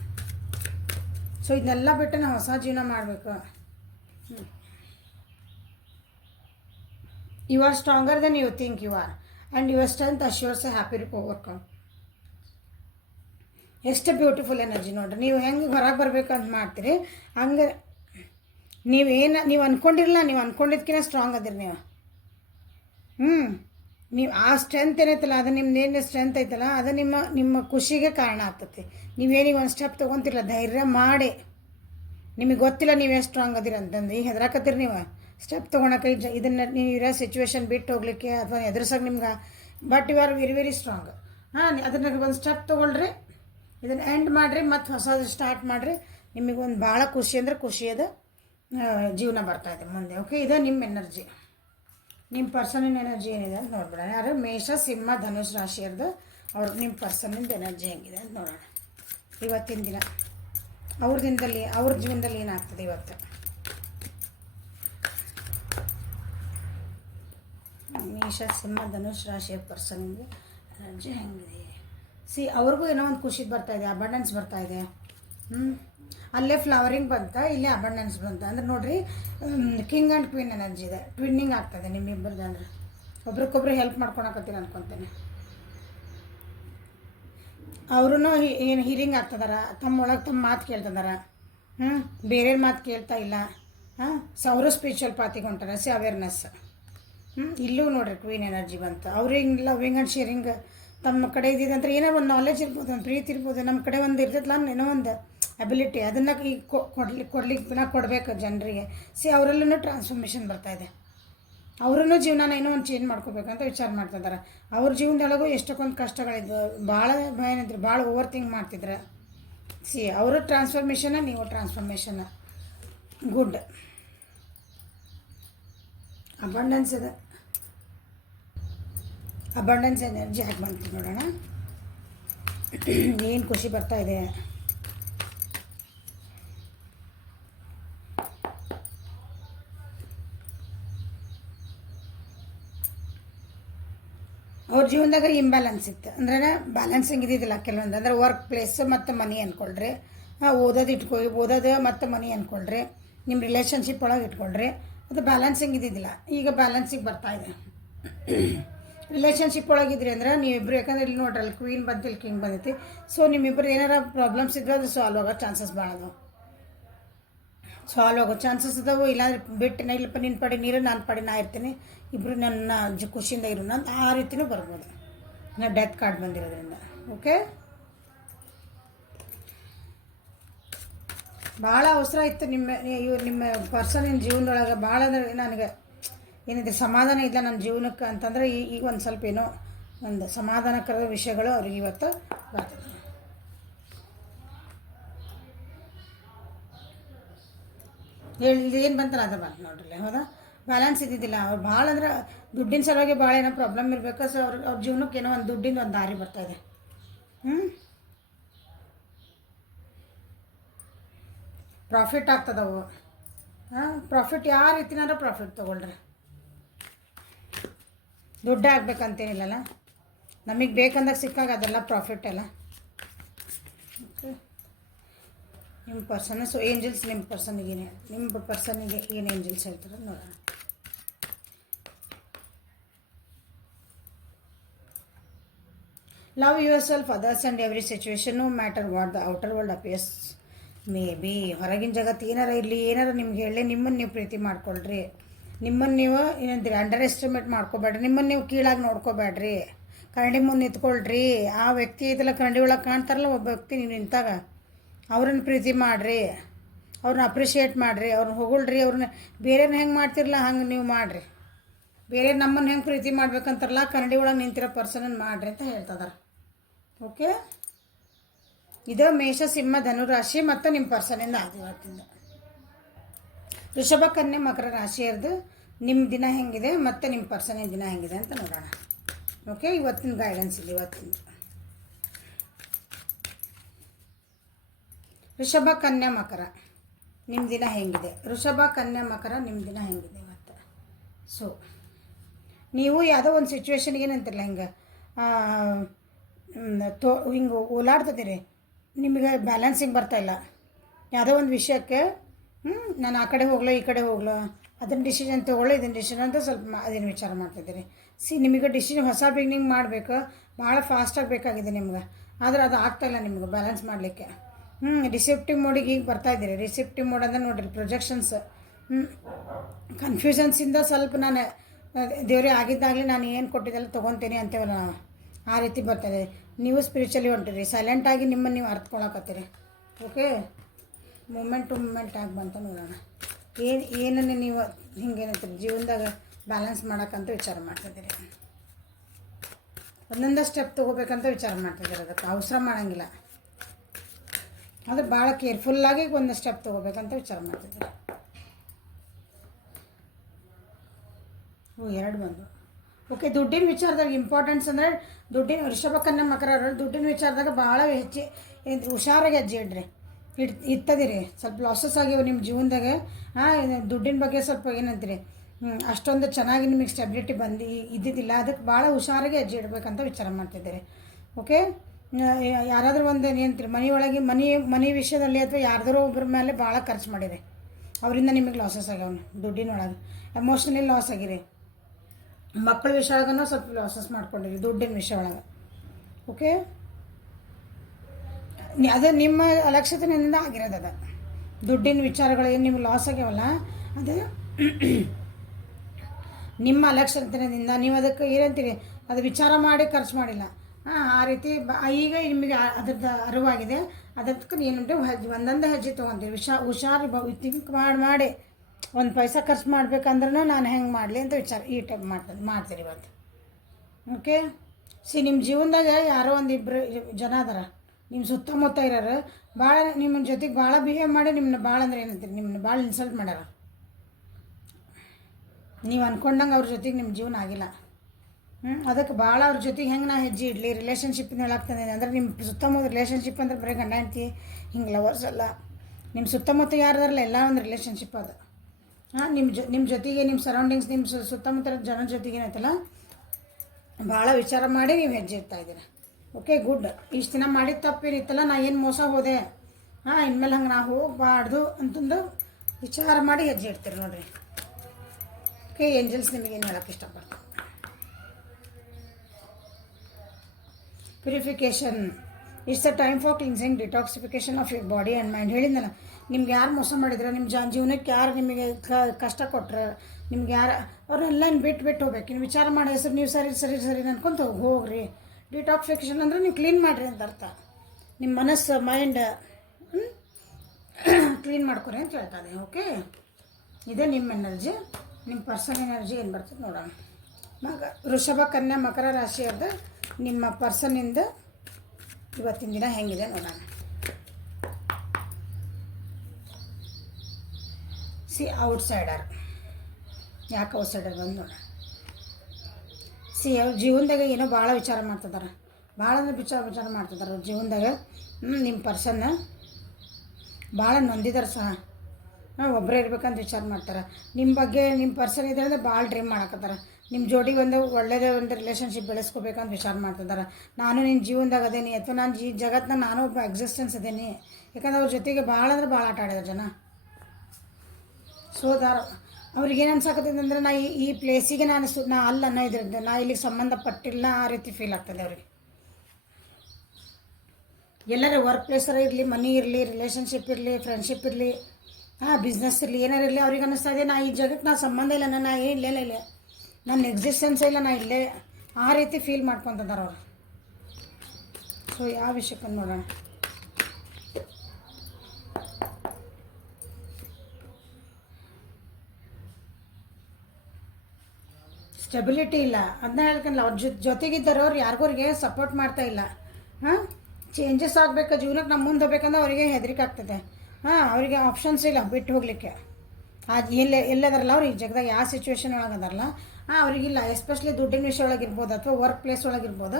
ಸೊ ಇದನ್ನೆಲ್ಲ ಬಿಟ್ಟು ನಾವು ಹೊಸ ಜೀವನ ಮಾಡಬೇಕು. You are stronger than you think you are, and your strength assures a happy overcome. ಎಷ್ಟು ಬ್ಯೂಟಿಫುಲ್ ಎನರ್ಜಿ ನೋಡ್ರಿ. ನೀವು ಹೆಂಗೆ ಹೊರಗೆ ಬರ್ಬೇಕಂತ ಮಾಡ್ತೀರಿ ಹಂಗೆ ನೀವು ಅಂದ್ಕೊಂಡಿರಲ್ಲ, ನೀವು ಅಂದ್ಕೊಂಡಿದ್ಕಿಂತ ಸ್ಟ್ರಾಂಗ್ ಅದಿರಿ ನೀವು. ನೀವು ಆ ಸ್ಟ್ರೆಂತ್ ಏನೈತಲ್ಲ, ಅದು ನಿಮ್ದೇನು ಸ್ಟ್ರೆಂತ್ ಐತಲ್ಲ, ಅದು ನಿಮ್ಮ ಖುಷಿಗೆ ಕಾರಣ ಆಗ್ತೈತಿ. ನೀವೇನಿಗೆ ಒಂದು ಸ್ಟೆಪ್ ತೊಗೊತಿರಲ್ಲ, ಧೈರ್ಯ ಮಾಡಿ. ನಿಮಗೆ ಗೊತ್ತಿಲ್ಲ ನೀವು ಎಷ್ಟು ಸ್ಟ್ರಾಂಗ್ ಅದಿರಿ ಅಂತಂದು ಈಗ ಹೆದರಾಕತ್ತೀರಿ ನೀವು ಸ್ಟೆಪ್ ತೊಗೊಳಕ್ಕೆ. ಇದನ್ನು ನೀವು ಇರೋ ಸಿಚುವೇಶನ್ ಬಿಟ್ಟು ಹೋಗ್ಲಿಕ್ಕೆ ಅಥವಾ ಎದುರಿಸೋಕೆ ನಿಮ್ಗೆ. But you are very very strong. ಅದನ್ನ ಒಂದು ಸ್ಟೆಪ್ ತೊಗೊಳ್ರಿ, ಇದನ್ನು ಎಂಡ್ ಮಾಡಿರಿ, ಮತ್ತು ಹೊಸದು ಸ್ಟಾರ್ಟ್ ಮಾಡಿರಿ. ನಿಮಗೆ ಒಂದು ಭಾಳ ಖುಷಿ ಅಂದರೆ ಖುಷಿಯದ ಜೀವನ ಬರ್ತಾಯಿದೆ ಮುಂದೆ. ಓಕೆ, ಇದು ನಿಮ್ಮ ಎನರ್ಜಿ, ನಿಮ್ಮ ಪರ್ಸನಿನ ಎನರ್ಜಿ ಏನಿದೆ ಅಂತ ನೋಡ್ಬಿಡೋಣ. ಯಾರು ಮೇಷ, ಸಿಂಹ, ಧನುಷ್ ರಾಶಿಯರ್ದು ನಿಮ್ಮ ಪರ್ಸನಿಂದ ಎನರ್ಜಿ ಹೆಂಗಿದೆ ಅಂತ ನೋಡೋಣ ಇವತ್ತಿನ ದಿನ. ಅವ್ರ ಜೀವನದಲ್ಲಿ ಏನಾಗ್ತದೆ ಇವತ್ತು. ಮೇಷ, ಸಿಂಹ, ಧನುಷ್ ರಾಶಿಯ ಪರ್ಸನಿಂದ ಎನರ್ಜಿ ಹೆಂಗಿದೆ. ಅವ್ರಿಗೂ ಏನೋ ಒಂದು ಖುಷಿ ಬರ್ತಾಯಿದೆ, ಅಬಂಡೆನ್ಸ್ ಬರ್ತಾಯಿದೆ. ಅಲ್ಲೇ ಫ್ಲವರಿಂಗ್ ಬಂತ, ಇಲ್ಲೇ ಅಬಂಡೆನ್ಸ್ ಬಂತ ಅಂದ್ರೆ ನೋಡ್ರಿ, ಕಿಂಗ್ ಆ್ಯಂಡ್ ಕ್ವೀನ್ ಎನರ್ಜಿ ಇದೆ. ಟ್ವಿನ್ನಿಂಗ್ ಆಗ್ತದೆ ನಿಮ್ಮಿಬ್ಬರದ್ದು. ಅಂದ್ರೆ ಒಬ್ರಿಗೊಬ್ರು ಹೆಲ್ಪ್ ಮಾಡ್ಕೊಳಕತ್ತೀನಿ ಅನ್ಕೊತೀನಿ. ಅವ್ರೂ ಏನು ಹೀರಿಂಗ್ ಆಗ್ತದಾರ, ತಮ್ಮೊಳಗೆ ತಮ್ಮ ಮಾತು ಕೇಳ್ತದಾರ. ಬೇರೆಯವ್ರ ಮಾತು ಕೇಳ್ತಾ ಇಲ್ಲ. ಅವರು ಸ್ಪಿರಿಚುವಲ್ ಪಾತಿಗೆ ಹೊಂಟಾರ. ಅವೇರ್ನೆಸ್. ಇಲ್ಲೂ ನೋಡ್ರಿ ಕ್ವೀನ್ ಎನರ್ಜಿ ಬಂತು. ಅವ್ರಿಗೆ ಲವಿಂಗ್ ಆ್ಯಂಡ್ ಶೇರಿಂಗ್ ತಮ್ಮ ಕಡೆ ಇದ್ದಿದ್ದು ಅಂದ್ರೆ ಏನೋ ಒಂದು ನಾಲೆಜ್ ಇರ್ಬೋದು, ಒಂದು ಪ್ರೀತಿ ಇರ್ಬೋದು. ನಮ್ಮ ಕಡೆ ಒಂದು ಇರ್ತೈತಲ್ಲ, ಏನೋ ಒಂದು ಅಬಿಲಿಟಿ, ಅದನ್ನು ಈಗ ಕೊಡ್ಲಿಕ್ಕೆ ಕೊಡಬೇಕು ಜನರಿಗೆ. ಅವರಲ್ಲೂ ಟ್ರಾನ್ಸ್ಫಾರ್ಮೇಷನ್ ಬರ್ತಾಯಿದೆ. ಅವರೂ ಜೀವನನ ಏನೋ ಒಂದು ಚೇಂಜ್ ಮಾಡ್ಕೋಬೇಕಂತ ವಿಚಾರ ಮಾಡ್ತಿದ್ದಾರೆ. ಅವ್ರ ಜೀವನದೊಳಗೂ ಎಷ್ಟಕ್ಕೊಂದು ಕಷ್ಟಗಳಿದ್ವು, ಭಾಳ ಭಯನಿದ್ರು, ಭಾಳ ಓವರ್ ಥಿಂಕ್ ಮಾಡ್ತಿದ್ರು. ಅವರು ಟ್ರಾನ್ಸ್ಫಾರ್ಮೇಷನ, ನೀವು ಟ್ರಾನ್ಸ್ಫಾರ್ಮೇಷನ. ಗುಡ್ ಅಬಂಡೆನ್ಸ್ ಇದೆ. ಅಬಂಡೆನ್ಸ್ ಎನರ್ಜಿ ಯಾಕೆ ಬಂತು ನೋಡೋಣ. ಏನು ಖುಷಿ ಬರ್ತಾಯಿದೆ. ಅವ್ರ ಜೀವನದಾಗ ಇಂಬ್ಯಾಲೆನ್ಸ್ ಇತ್ತು ಅಂದ್ರೆ ಬ್ಯಾಲೆನ್ಸಿಂಗ್ ಇದ್ದಿದ್ದಿಲ್ಲ ಕೆಲವೊಂದು. ಅಂದರೆ ವರ್ಕ್ ಪ್ಲೇಸ್ ಮತ್ತು ಮನಿ ಅಂದ್ಕೊಳ್ರಿ. ಓದೋದು ಮತ್ತು ಮನಿ ಅಂದ್ಕೊಳ್ರಿ. ನಿಮ್ಮ ರಿಲೇಷನ್ಶಿಪ್ ಒಳಗೆ ಇಟ್ಕೊಳ್ರಿ. ಅದು ಬ್ಯಾಲೆನ್ಸಿಂಗ್ ಇದ್ದಿದ್ದಿಲ್ಲ, ಈಗ ಬ್ಯಾಲೆನ್ಸಿಗೆ ಬರ್ತಾಯಿದೆ. ರಿಲೇಷನ್ಶಿಪ್ ಒಳಗಿದ್ರಿ ಅಂದ್ರೆ ನೀವಿಬ್ಬರು, ಯಾಕಂದ್ರೆ ಇಲ್ಲಿ ನೋಡ್ರಿ, ಅಲ್ಲಿ ಕ್ವೀನ್ ಬಂತು, ಇಲ್ಲಿ ಕಿಂಗ್ ಬಂದೈತಿ. ಇಬ್ಬರು ಏನಾರ ಪ್ರಾಬ್ಲಮ್ಸ್ ಇದ್ರೆ ಅದು ಸಾಲ್ವ್ ಆಗೋ ಚಾನ್ಸಸ್ ಭಾಳ ಅದಾವೆ. ಸಾಲ್ವ್ ಆಗೋ ಚಾನ್ಸಸ್ ಅದಾವೆ. ಇಲ್ಲಾಂದ್ರೆ ಬಿಟ್ಟು ಇಲ್ಲಪ್ಪ, ನಿನ್ನ ಪಡಿ ನೀರು, ನಾನು ಪಡಿ ನಾ ಇರ್ತೀನಿ, ಇಬ್ಬರು ನನ್ನ ಖುಷಿಯಿಂದ ಇರೋಣ ಅಂತ ಆ ರೀತಿಯೂ ಬರ್ಬೋದು. ಡೆತ್ ಕಾರ್ಡ್ ಬಂದಿರೋದ್ರಿಂದ. ಓಕೆ, ಭಾಳ ಅವಸರ ಇತ್ತು ನಿಮ್ಮ ಪರ್ಸನಿನ ಜೀವನದೊಳಗೆ. ಭಾಳ ಅಂದರೆ ನನಗೆ ಏನಿದೆ ಸಮಾಧಾನ ಇಲ್ಲ ನನ್ನ ಜೀವನಕ್ಕೆ ಅಂತಂದರೆ ಈಗ ಒಂದು ಸ್ವಲ್ಪ ಏನೋ ಒಂದು ಸಮಾಧಾನಕರದ ವಿಷಯಗಳು ಅವ್ರಿಗೆ ಇವತ್ತು ಬರ್ತದೆ. ಏನು ಬಂತಲ್ಲ ಅದು ಬಂತು ನೋಡ್ರಿ. ಹೌದಾ, ಬ್ಯಾಲೆನ್ಸ್ ಇದ್ದಿದ್ದಿಲ್ಲ. ಅವ್ರು ಭಾಳ ಅಂದ್ರೆ ದುಡ್ಡಿನ ಸಲುವಾಗಿ ಭಾಳ ಏನೋ ಪ್ರಾಬ್ಲಮ್ ಇರಬೇಕು. ಅವ್ರ ಜೀವನಕ್ಕೆ ಏನೋ ಒಂದು ದುಡ್ಡಿನ ಒಂದು ದಾರಿ ಬರ್ತಾಯಿದೆ. ಪ್ರಾಫಿಟ್ ಆಗ್ತದವು. ಪ್ರಾಫಿಟ್ ಯಾವ ರೀತಿನಾರ ಪ್ರಾಫಿಟ್ ತೊಗೊಳ್ರಿ. ದುಡ್ಡು ಆಗ್ಬೇಕಂತೇನಿಲ್ಲಲ್ಲ, ನಮಗೆ ಬೇಕಂದಾಗ ಸಿಕ್ಕಾಗ ಅದೆಲ್ಲ ಪ್ರಾಫಿಟ್ ಅಲ್ಲ. ಓಕೆ, ನಿಮ್ಮ ಪರ್ಸನ್. ಏಂಜಲ್ಸ್ ನಿಮ್ಮ ಪರ್ಸನಿಗೆ ಏನು ಏಂಜಲ್ಸ್ ಹೇಳ್ತಾರೆ ನೋಡೋಣ. Love yourself, others and every situation, no matter what the outer world appears may be. ಹೊರಗಿನ ಜಗತ್ತು ಏನಾರ ಇರಲಿ, ಏನಾರ ನಿಮ್ಗೆ ಹೇಳಿ, ನಿಮ್ಮನ್ನು ನೀವು ಪ್ರೀತಿ ಮಾಡ್ಕೊಳ್ರಿ. ನಿಮ್ಮನ್ನು ನೀವು ಏನಂತೀರಿ, ಅಂಡರ್ ಎಸ್ಟಿಮೇಟ್ ಮಾಡ್ಕೋಬೇಡ್ರಿ. ನಿಮ್ಮನ್ನು ನೀವು ಕೀಳಾಗಿ ನೋಡ್ಕೋಬೇಡ್ರಿ. ಕರಡಿ ಮುಂದೆ ನಿಂತ್ಕೊಳ್ರಿ. ಆ ವ್ಯಕ್ತಿ ಇದೆಲ್ಲ ಕರಡಿ ಒಳಗೆ ಕಾಣ್ತಾರಲ್ಲ ಒಬ್ಬ ವ್ಯಕ್ತಿ, ನೀವು ನಿಂತಾಗ ಅವ್ರನ್ನ ಪ್ರೀತಿ ಮಾಡಿರಿ, ಅವ್ರನ್ನ ಅಪ್ರಿಷಿಯೇಟ್ ಮಾಡಿರಿ, ಅವ್ರನ್ನ ಹೊಗಳ್ರಿ. ಅವ್ರನ್ನ ಬೇರೆಯವ್ರನ್ನ ಹೆಂಗೆ ಮಾಡ್ತಿರಲ್ಲ ಹಂಗೆ ನೀವು ಮಾಡಿರಿ. ಬೇರೆ ನಮ್ಮನ್ನು ಹೆಂಗೆ ಪ್ರೀತಿ ಮಾಡ್ಬೇಕಂತಾರಲ್ಲ, ಕರಡಿ ಒಳಗೆ ನಿಂತಿರೋ ಪರ್ಸನನ್ನು ಮಾಡಿರಿ ಅಂತ ಹೇಳ್ತಿದಾರೆ. ಓಕೆ, ಇದು ಮೇಷ, ಸಿಂಹ, ಧನುರಾಶಿ ಮತ್ತು ನಿಮ್ಮ ಪರ್ಸನಿಂದ ಇವತ್ತಿಂದ. ವೃಷಭ, ಕನ್ಯೆ, ಮಕರ ರಾಶಿಯರ್ದು ನಿಮ್ಮ ದಿನ ಹೆಂಗಿದೆ ಮತ್ತು ನಿಮ್ಮ ಪರ್ಸನಿನ ದಿನ ಹೆಂಗಿದೆ ಅಂತ ನೋಡೋಣ. ಓಕೆ, ಇವತ್ತಿನ ಗೈಡೆನ್ಸ್ ಇದೆ. ಇವತ್ತಿಂದ ವೃಷಭ, ಕನ್ಯಾ, ಮಕರ ನಿಮ್ಮ ದಿನ ಹೆಂಗಿದೆ. ವೃಷಭ, ಕನ್ಯಾ, ಮಕರ ನಿಮ್ಮ ದಿನ ಹೆಂಗಿದೆ ಇವತ್ತು. ನೀವು ಯಾವುದೋ ಒಂದು ಸಿಚುವೇಶನ್ಗೆ ಏನಂತಿರಲ್ಲ, ಹಿಂಗೆ ಹಿಂಗೆ ಓಲಾಡ್ತಿದ್ದೀರಿ, ನಿಮಗೆ ಬ್ಯಾಲೆನ್ಸಿಂಗ್ ಬರ್ತಾಯಿಲ್ಲ. ಯಾವುದೋ ಒಂದು ವಿಷಯಕ್ಕೆ ನಾನು ಆ ಕಡೆ ಹೋಗ್ಲೋ ಈ ಕಡೆ ಹೋಗ್ಲೋ, ಅದನ್ನು ಡಿಸಿಷನ್ ತೊಗೊಳ್ಳೋ ಇದನ್ನು ಡಿಸಿಷನ್ ಅಂತ ಸ್ವಲ್ಪ ಅದೇನು ವಿಚಾರ ಮಾಡ್ತಿದ್ದೀರಿ. ನಿಮಗೆ ಡಿಸಿಷನ್ ಹೊಸ ಬಿಗಿನಿಂಗ್ ಮಾಡಬೇಕು, ಭಾಳ ಫಾಸ್ಟಾಗಿ ಬೇಕಾಗಿದೆ ನಿಮ್ಗೆ. ಆದರೆ ಅದು ಆಗ್ತಾಯಿಲ್ಲ ನಿಮ್ಗೆ ಬ್ಯಾಲೆನ್ಸ್ ಮಾಡಲಿಕ್ಕೆ. ರಿಸೆಪ್ಟಿವ್ ಮೋಡಿಗೆ ಈಗ ಬರ್ತಾಯಿದ್ದೀರಿ. ರಿಸೆಪ್ಟಿವ್ ಮೋಡ್ ಅಂದರೆ ನೋಡಿರಿ, ಪ್ರೊಜೆಕ್ಷನ್ಸ್ ಕನ್ಫ್ಯೂಷನ್ಸಿಂದ ಸ್ವಲ್ಪ ನಾನು ದೇವ್ರಿಗೆ ಆಗಿದ್ದಾಗಲೇ ನಾನು ಏನು ಕೊಟ್ಟಿದ್ದೆಲ್ಲ ತೊಗೊತೀನಿ ಅಂತೇವಲ್ಲ ನಾವು ಆ ರೀತಿ ಬರ್ತದೆ. ನೀವು ಸ್ಪಿರಿಚುವಲಿ ಹೊಂಟಿರಿ, ಸೈಲೆಂಟಾಗಿ ನಿಮ್ಮನ್ನು ನೀವು ಅರ್ಥಕೊಳಕತ್ತೀರಿ. ಓಕೆ, ಮೂಮೆಂಟ್ ಟು ಮೂಮೆಂಟ್ ಆಗಿ ಬಂತ ನೋಡೋಣ. ಏನನ್ನು ನೀವು ಹಿಂಗೇನಂತೀರಿ ಜೀವನದಾಗ ಬ್ಯಾಲೆನ್ಸ್ ಮಾಡೋಕ್ಕಂತ ವಿಚಾರ ಮಾಡ್ತಿದ್ದೀರಿ. ಒಂದೊಂದು ಸ್ಟೆಪ್ ತೊಗೋಬೇಕಂತ ವಿಚಾರ ಮಾಡ್ತಿದ್ದೀರಿ. ಅದಕ್ಕೆ ಅವಸರ ಮಾಡೋಂಗಿಲ್ಲ, ಆದರೆ ಭಾಳ ಕೇರ್ಫುಲ್ಲಾಗಿ ಒಂದು ಸ್ಟೆಪ್ ತೊಗೋಬೇಕಂತ ವಿಚಾರ ಮಾಡ್ತಿದ್ದೀರಿ. ಎರಡು ಬಂದು. ಓಕೆ, ದುಡ್ಡಿನ ವಿಚಾರದಾಗ ಇಂಪಾರ್ಟೆನ್ಸ್ ಅಂದರೆ ದುಡ್ಡಿನ ಋಷಭಕನ್ನ ಮಕರ ದುಡ್ಡಿನ ವಿಚಾರದಾಗ ಭಾಳ ಹುಷಾರಾಗಿ ಹೆಜ್ಜೆ ಇಡ್ರಿ ಇರ್ತದಿರಿ. ಸ್ವಲ್ಪ ಲಾಸಸ್ ಆಗ್ಯಾವ ನಿಮ್ಮ ಜೀವನದಾಗ. ದುಡ್ಡಿನ ಬಗ್ಗೆ ಸ್ವಲ್ಪ ಏನಂತೀರಿ ಅಷ್ಟೊಂದು ಚೆನ್ನಾಗಿ ನಿಮಗೆ ಸ್ಟೆಬಿಲಿಟಿ ಇದ್ದಿದ್ದಿಲ್ಲ. ಅದಕ್ಕೆ ಭಾಳ ಹುಷಾರಾಗಿ ಹೆಜ್ಜೆ ಇಡಬೇಕಂತ ವಿಚಾರ ಮಾಡ್ತಿದ್ದೀರಿ. ಓಕೆ, ಯಾರಾದರೂ ಒಂದು ಏನಂತೀರಿ ಒಳಗೆ ಮನಿ ವಿಷಯದಲ್ಲಿ ಅಥವಾ ಯಾರ್ದಾರೋ ಒಬ್ಬರ ಮೇಲೆ ಭಾಳ ಖರ್ಚು ಮಾಡಿರಿ, ಅವರಿಂದ ನಿಮಗೆ ಲಾಸಸ್ ಆಗ್ಯಾವ. ದುಡ್ಡಿನ ಒಳಗೆ ಎಮೋಷ್ನಲಿ ಲಾಸ್ ಆಗಿರಿ. ಮಕ್ಕಳ ವಿಷಯ ಒಳಗೂ ಸ್ವಲ್ಪ ಲಾಸಸ್ ಮಾಡ್ಕೊಂಡಿರಿ ದುಡ್ಡಿನ ವಿಷಯ ಒಳಗೆ. ಓಕೆ, ಅದು ನಿಮ್ಮ ಅಲಕ್ಷ್ಯತೆಯಿಂದ ಆಗಿರೋದು. ಅದು ದುಡ್ಡಿನ ವಿಚಾರಗಳು ಏನು ನಿಮ್ಗೆ ಲಾಸ್ ಆಗ್ಯಾವಲ್ಲ, ಅದು ನಿಮ್ಮ ಅಲಕ್ಷ್ಯತೆಯಿಂದ ನೀವು ಅದಕ್ಕೆ ಏನಂತೀರಿ ಅದು ವಿಚಾರ ಮಾಡಿ ಖರ್ಚು ಮಾಡಿಲ್ಲ. ಆ ರೀತಿ ಈಗ ನಿಮಗೆ ಅದ್ರದ್ದು ಅರಿವಾಗಿದೆ. ಅದಕ್ಕೆ ಏನಂటే ಒಂದೊಂದು ಹೆಜ್ಜೆ ತೊಗೊತೀವಿ. ಹುಷಾರು ಥಿಂಕ್ ಮಾಡಿ ಒಂದು ಪೈಸಾ ಖರ್ಚು ಮಾಡ್ಬೇಕಂದ್ರೂ ನಾನು ಹೆಂಗೆ ಮಾಡಲಿ ಅಂತ ವಿಚಾರ ಈ ಟೈಪ್ ಮಾಡ್ತೀರಿ ಇವತ್ತು. ಓಕೆ, ನಿಮ್ಮ ಜೀವನದಾಗ ಯಾರೋ ಒಂದಿಬ್ಬರು ಜನ ಅದಾರ ನಿಮ್ಮ ಸುತ್ತಮುತ್ತ ಇರೋರು, ಭಾಳ ನಿಮ್ಮ ಜೊತೆಗೆ ಭಾಳ ಬಿಹೇವ್ ಮಾಡಿ ನಿಮ್ಮನ್ನ ಭಾಳ ಅಂದ್ರೆ ಏನಂತೀರಿ ನಿಮ್ಮನ್ನ ಭಾಳ ಇನ್ಸಲ್ಟ್ ಮಾಡ್ಯಾರ. ನೀವು ಅಂದ್ಕೊಂಡಂಗೆ ಅವ್ರ ಜೊತೆಗೆ ನಿಮ್ಮ ಜೀವನ ಆಗಿಲ್ಲ. ಅದಕ್ಕೆ ಭಾಳ ಅವ್ರ ಜೊತೆಗೆ ಹೆಂಗೆ ನಾ ಹೆಜ್ಜೆ ಇಡಲಿ ರಿಲೇಷನ್ಶಿಪ್ಪಿನ ಹೇಳಾಗ್ತದೆ ಅಂದರೆ ನಿಮ್ಮ ಸುತ್ತಮುತ್ತ ರಿಲೇಷನ್ಶಿಪ್ ಅಂದ್ರೆ ಬರೀ ಗಂಡ ಹೆಂಡತಿ ಹಿಂಗೆ ಲವರ್ಸ್ ಅಲ್ಲ. ನಿಮ್ಮ ಸುತ್ತಮುತ್ತ ಯಾರದಾರಲ್ಲ ಎಲ್ಲ ಒಂದು ರಿಲೇಷನ್ಶಿಪ್ ಅದು. ನಿಮ್ಮ ಜೊತೆಗೆ ನಿಮ್ಮ ಸರೌಂಡಿಂಗ್ಸ್ ನಿಮ್ಮ ಸುತ್ತಮುತ್ತ ಜನ ಜೊತೆಗೆ ಏನೈತಲ್ಲ ಭಾಳ ವಿಚಾರ ಮಾಡಿ ನೀವು ಹೆಜ್ಜೆ ಇಡ್ತಾ ಇದ್ದೀರ. Okay, good. ಇಷ್ಟು ದಿನ ಮಾಡಿದ ತಪ್ಪೇನಿತ್ತಲ್ಲ, ನಾ ಏನು ಮೋಸ ಹೋದೆ, ಇನ್ಮೇಲೆ ಹಂಗೆ ನಾ ಹೋಗಬಾರ್ದು ಅಂತಂದು ವಿಚಾರ ಮಾಡಿ ಹೆಜ್ಜೆ ಇಡ್ತೀರಿ ನೋಡಿರಿ. ಓಕೆ, ಏಂಜಲ್ಸ್ ನಿಮಗೇನು ಹೇಳೋಕ್ಕೆ ಇಷ್ಟಪಡ್ತೀನಿ. Purification it's the time for cleansing detoxification of your body and mind. ಹೇಳಿದ್ನಲ್ಲ, ನಿಮ್ಗೆ ಯಾರು ಮೋಸ ಮಾಡಿದ್ರೆ, ನಿಮ್ಮ ಜೀವನಕ್ಕೆ ಯಾರು ನಿಮಗೆ ಕಷ್ಟ ಕೊಟ್ಟರೆ, ನಿಮ್ಗೆ ಯಾರು ಅವ್ರನ್ನೆಲ್ಲ ಬಿಟ್ಟು ಹೋಗ್ಬೇಕು. ನೀವು ವಿಚಾರ ಮಾಡೋ ಹೆಸರು ನೀವು ಸರಿ ಅನ್ಕೊಂತ ಹೋಗ್ರಿ. ಡಿಟಾಕ್ಸಿಫಿಕೇಷನ್ ಅಂದರೆ ನೀವು ಕ್ಲೀನ್ ಮಾಡಿರಿ ಅಂತ ಅರ್ಥ. ನಿಮ್ಮ ಮನಸ್ಸು ಮೈಂಡ್ ಕ್ಲೀನ್ ಮಾಡ್ಕೊರಿ ಅಂತ ಹೇಳ್ತಾನೆ. ಓಕೆ, ಇದೇ ನಿಮ್ಮ ಎನರ್ಜಿ, ನಿಮ್ಮ ಪರ್ಸನ್ ಎನರ್ಜಿ ಏನು ಬರ್ತದೆ ನೋಡೋಣ. ವೃಷಭ, ಕನ್ಯಾ, ಮಕರ ರಾಶಿಯವ್ರದ್ದು ನಿಮ್ಮ ಪರ್ಸನ್ನಿಂದ ಇವತ್ತಿನ ದಿನ ಹೆಂಗಿದೆ ನೋಡೋಣ. ಔಟ್ಸೈಡರ್. ಯಾಕೆ ಔಟ್ಸೈಡರ್ ಬಂದು ನೋಡೋಣ. ಅವ್ರ ಜೀವನದಾಗ ಏನೋ ಭಾಳ ವಿಚಾರ ಮಾಡ್ತಿದ್ದಾರೆ, ಭಾಳ ಅಂದ್ರೆ ವಿಚಾರ ಮಾಡ್ತಿದ್ದಾರೆ ಅವ್ರ ಜೀವನದಾಗ. ನಿಮ್ಮ ಪರ್ಸನ್ನ ಭಾಳ ನೊಂದಿದ್ದಾರೆ ಸಹ. ಒಬ್ಬರೇ ಇರ್ಬೇಕಂತ ವಿಚಾರ ಮಾಡ್ತಾರೆ. ನಿಮ್ಮ ಬಗ್ಗೆ ನಿಮ್ಮ ಪರ್ಸನ್ ಇದೆ ಅಂದರೆ ಭಾಳ ಡ್ರೀಮ್ ಮಾಡಕತ್ತಾರೆ. ನಿಮ್ಮ ಜೋಡಿ ಒಂದು ಒಳ್ಳೆಯದೇ ಒಂದು ರಿಲೇಷನ್ಶಿಪ್ ಬೆಳೆಸ್ಕೋಬೇಕಂತ ವಿಚಾರ ಮಾಡ್ತಿದ್ದಾರೆ. ನಾನು ನಿನ್ನ ಜೀವನದಾಗ ಅದೇನಿ ಅಥವಾ ನಾನು ಜಗತ್ತಿನ ನಾನು ಒಬ್ಬ ಎಕ್ಸಿಸ್ಟೆನ್ಸ್ ಅದೇನಿ. ಯಾಕಂದ್ರೆ ಅವ್ರ ಜೊತೆಗೆ ಭಾಳ ಅಂದ್ರೆ ಭಾಳ ಆಟ ಆಡಿದ್ರು ಜನ. ಸೊ ಅವ್ರಿಗೇನು ಅನ್ಸಾಕತ್ತಿದೆ ಅಂದರೆ ನಾ ಈ ಪ್ಲೇಸಿಗೆ ನಾ ಅಲ್ಲ ಅನ್ನೋ ಇದ್ರದ್ದು, ನಾ ಇಲ್ಲಿಗೆ ಸಂಬಂಧಪಟ್ಟಿಲ್ಲ ಆ ರೀತಿ ಫೀಲ್ ಆಗ್ತದೆ ಅವ್ರಿಗೆ. ಎಲ್ಲರೂ ವರ್ಕ್ ಪ್ಲೇಸರ ಇರಲಿ, ಮನಿ ಇರಲಿ, ರಿಲೇಷನ್ಶಿಪ್ ಇರಲಿ, ಫ್ರೆಂಡ್ಶಿಪ್ ಇರಲಿ, ಬಿಸ್ನೆಸ್ ಇರಲಿ, ಏನಾರು ಇರಲಿ, ಅವ್ರಿಗೆ ಅನ್ನಿಸ್ತಾ ಇದೆ ನಾ ಈ ಜಗಕ್ಕೆ ನಾ ಸಂಬಂಧ ಇಲ್ಲ, ನಾ ಇಲ್ಲ ನನ್ನ ಎಕ್ಸಿಸ್ಟೆನ್ಸ್ ಇಲ್ಲ, ನಾ ಇಲ್ಲೇ ಆ ರೀತಿ ಫೀಲ್ ಮಾಡ್ಕೊತಿದ್ದಾರೆ ಅವರು. ಸೊ ಯಾವ ವಿಷಯಕ್ಕೆ ನೋಡೋಣ. ಸ್ಟೆಬಿಲಿಟಿ ಇಲ್ಲ, ಅದನ್ನ ಹೇಳ್ಕಲ್ಲ. ಅವ್ರ ಜೊತೆಗಿದ್ದರು ಅವ್ರು ಯಾರಿಗೋರಿಗೆ ಸಪೋರ್ಟ್ ಮಾಡ್ತಾ ಇಲ್ಲ. ಚೇಂಜಸ್ ಆಗಬೇಕು ಜೀವನಕ್ಕೆ, ನಮ್ಮ ಮುಂದೆ ಹೋಗ್ಬೇಕಂದ್ರೆ ಅವರಿಗೆ ಹೆದರಿಕೆ ಆಗ್ತದೆ. ಅವರಿಗೆ ಆಪ್ಷನ್ಸ್ ಇಲ್ಲ ಬಿಟ್ಟು ಹೋಗಲಿಕ್ಕೆ. ಅದು ಎಲ್ಲದಾರಲ್ಲ ಅವ್ರು ಈ ಜಗದಾಗ ಯಾವ ಸಿಚುವೇಶನ್ ಒಳಗದಾರಲ್ಲ ಅವ್ರಿಗಿಲ್ಲ. ಎಸ್ಪೆಷಲಿ ದುಡ್ಡಿನ ವಿಷಯ ಒಳಗಿರ್ಬೋದು ಅಥವಾ ವರ್ಕ್ ಪ್ಲೇಸ್ ಒಳಗಿರ್ಬೋದು.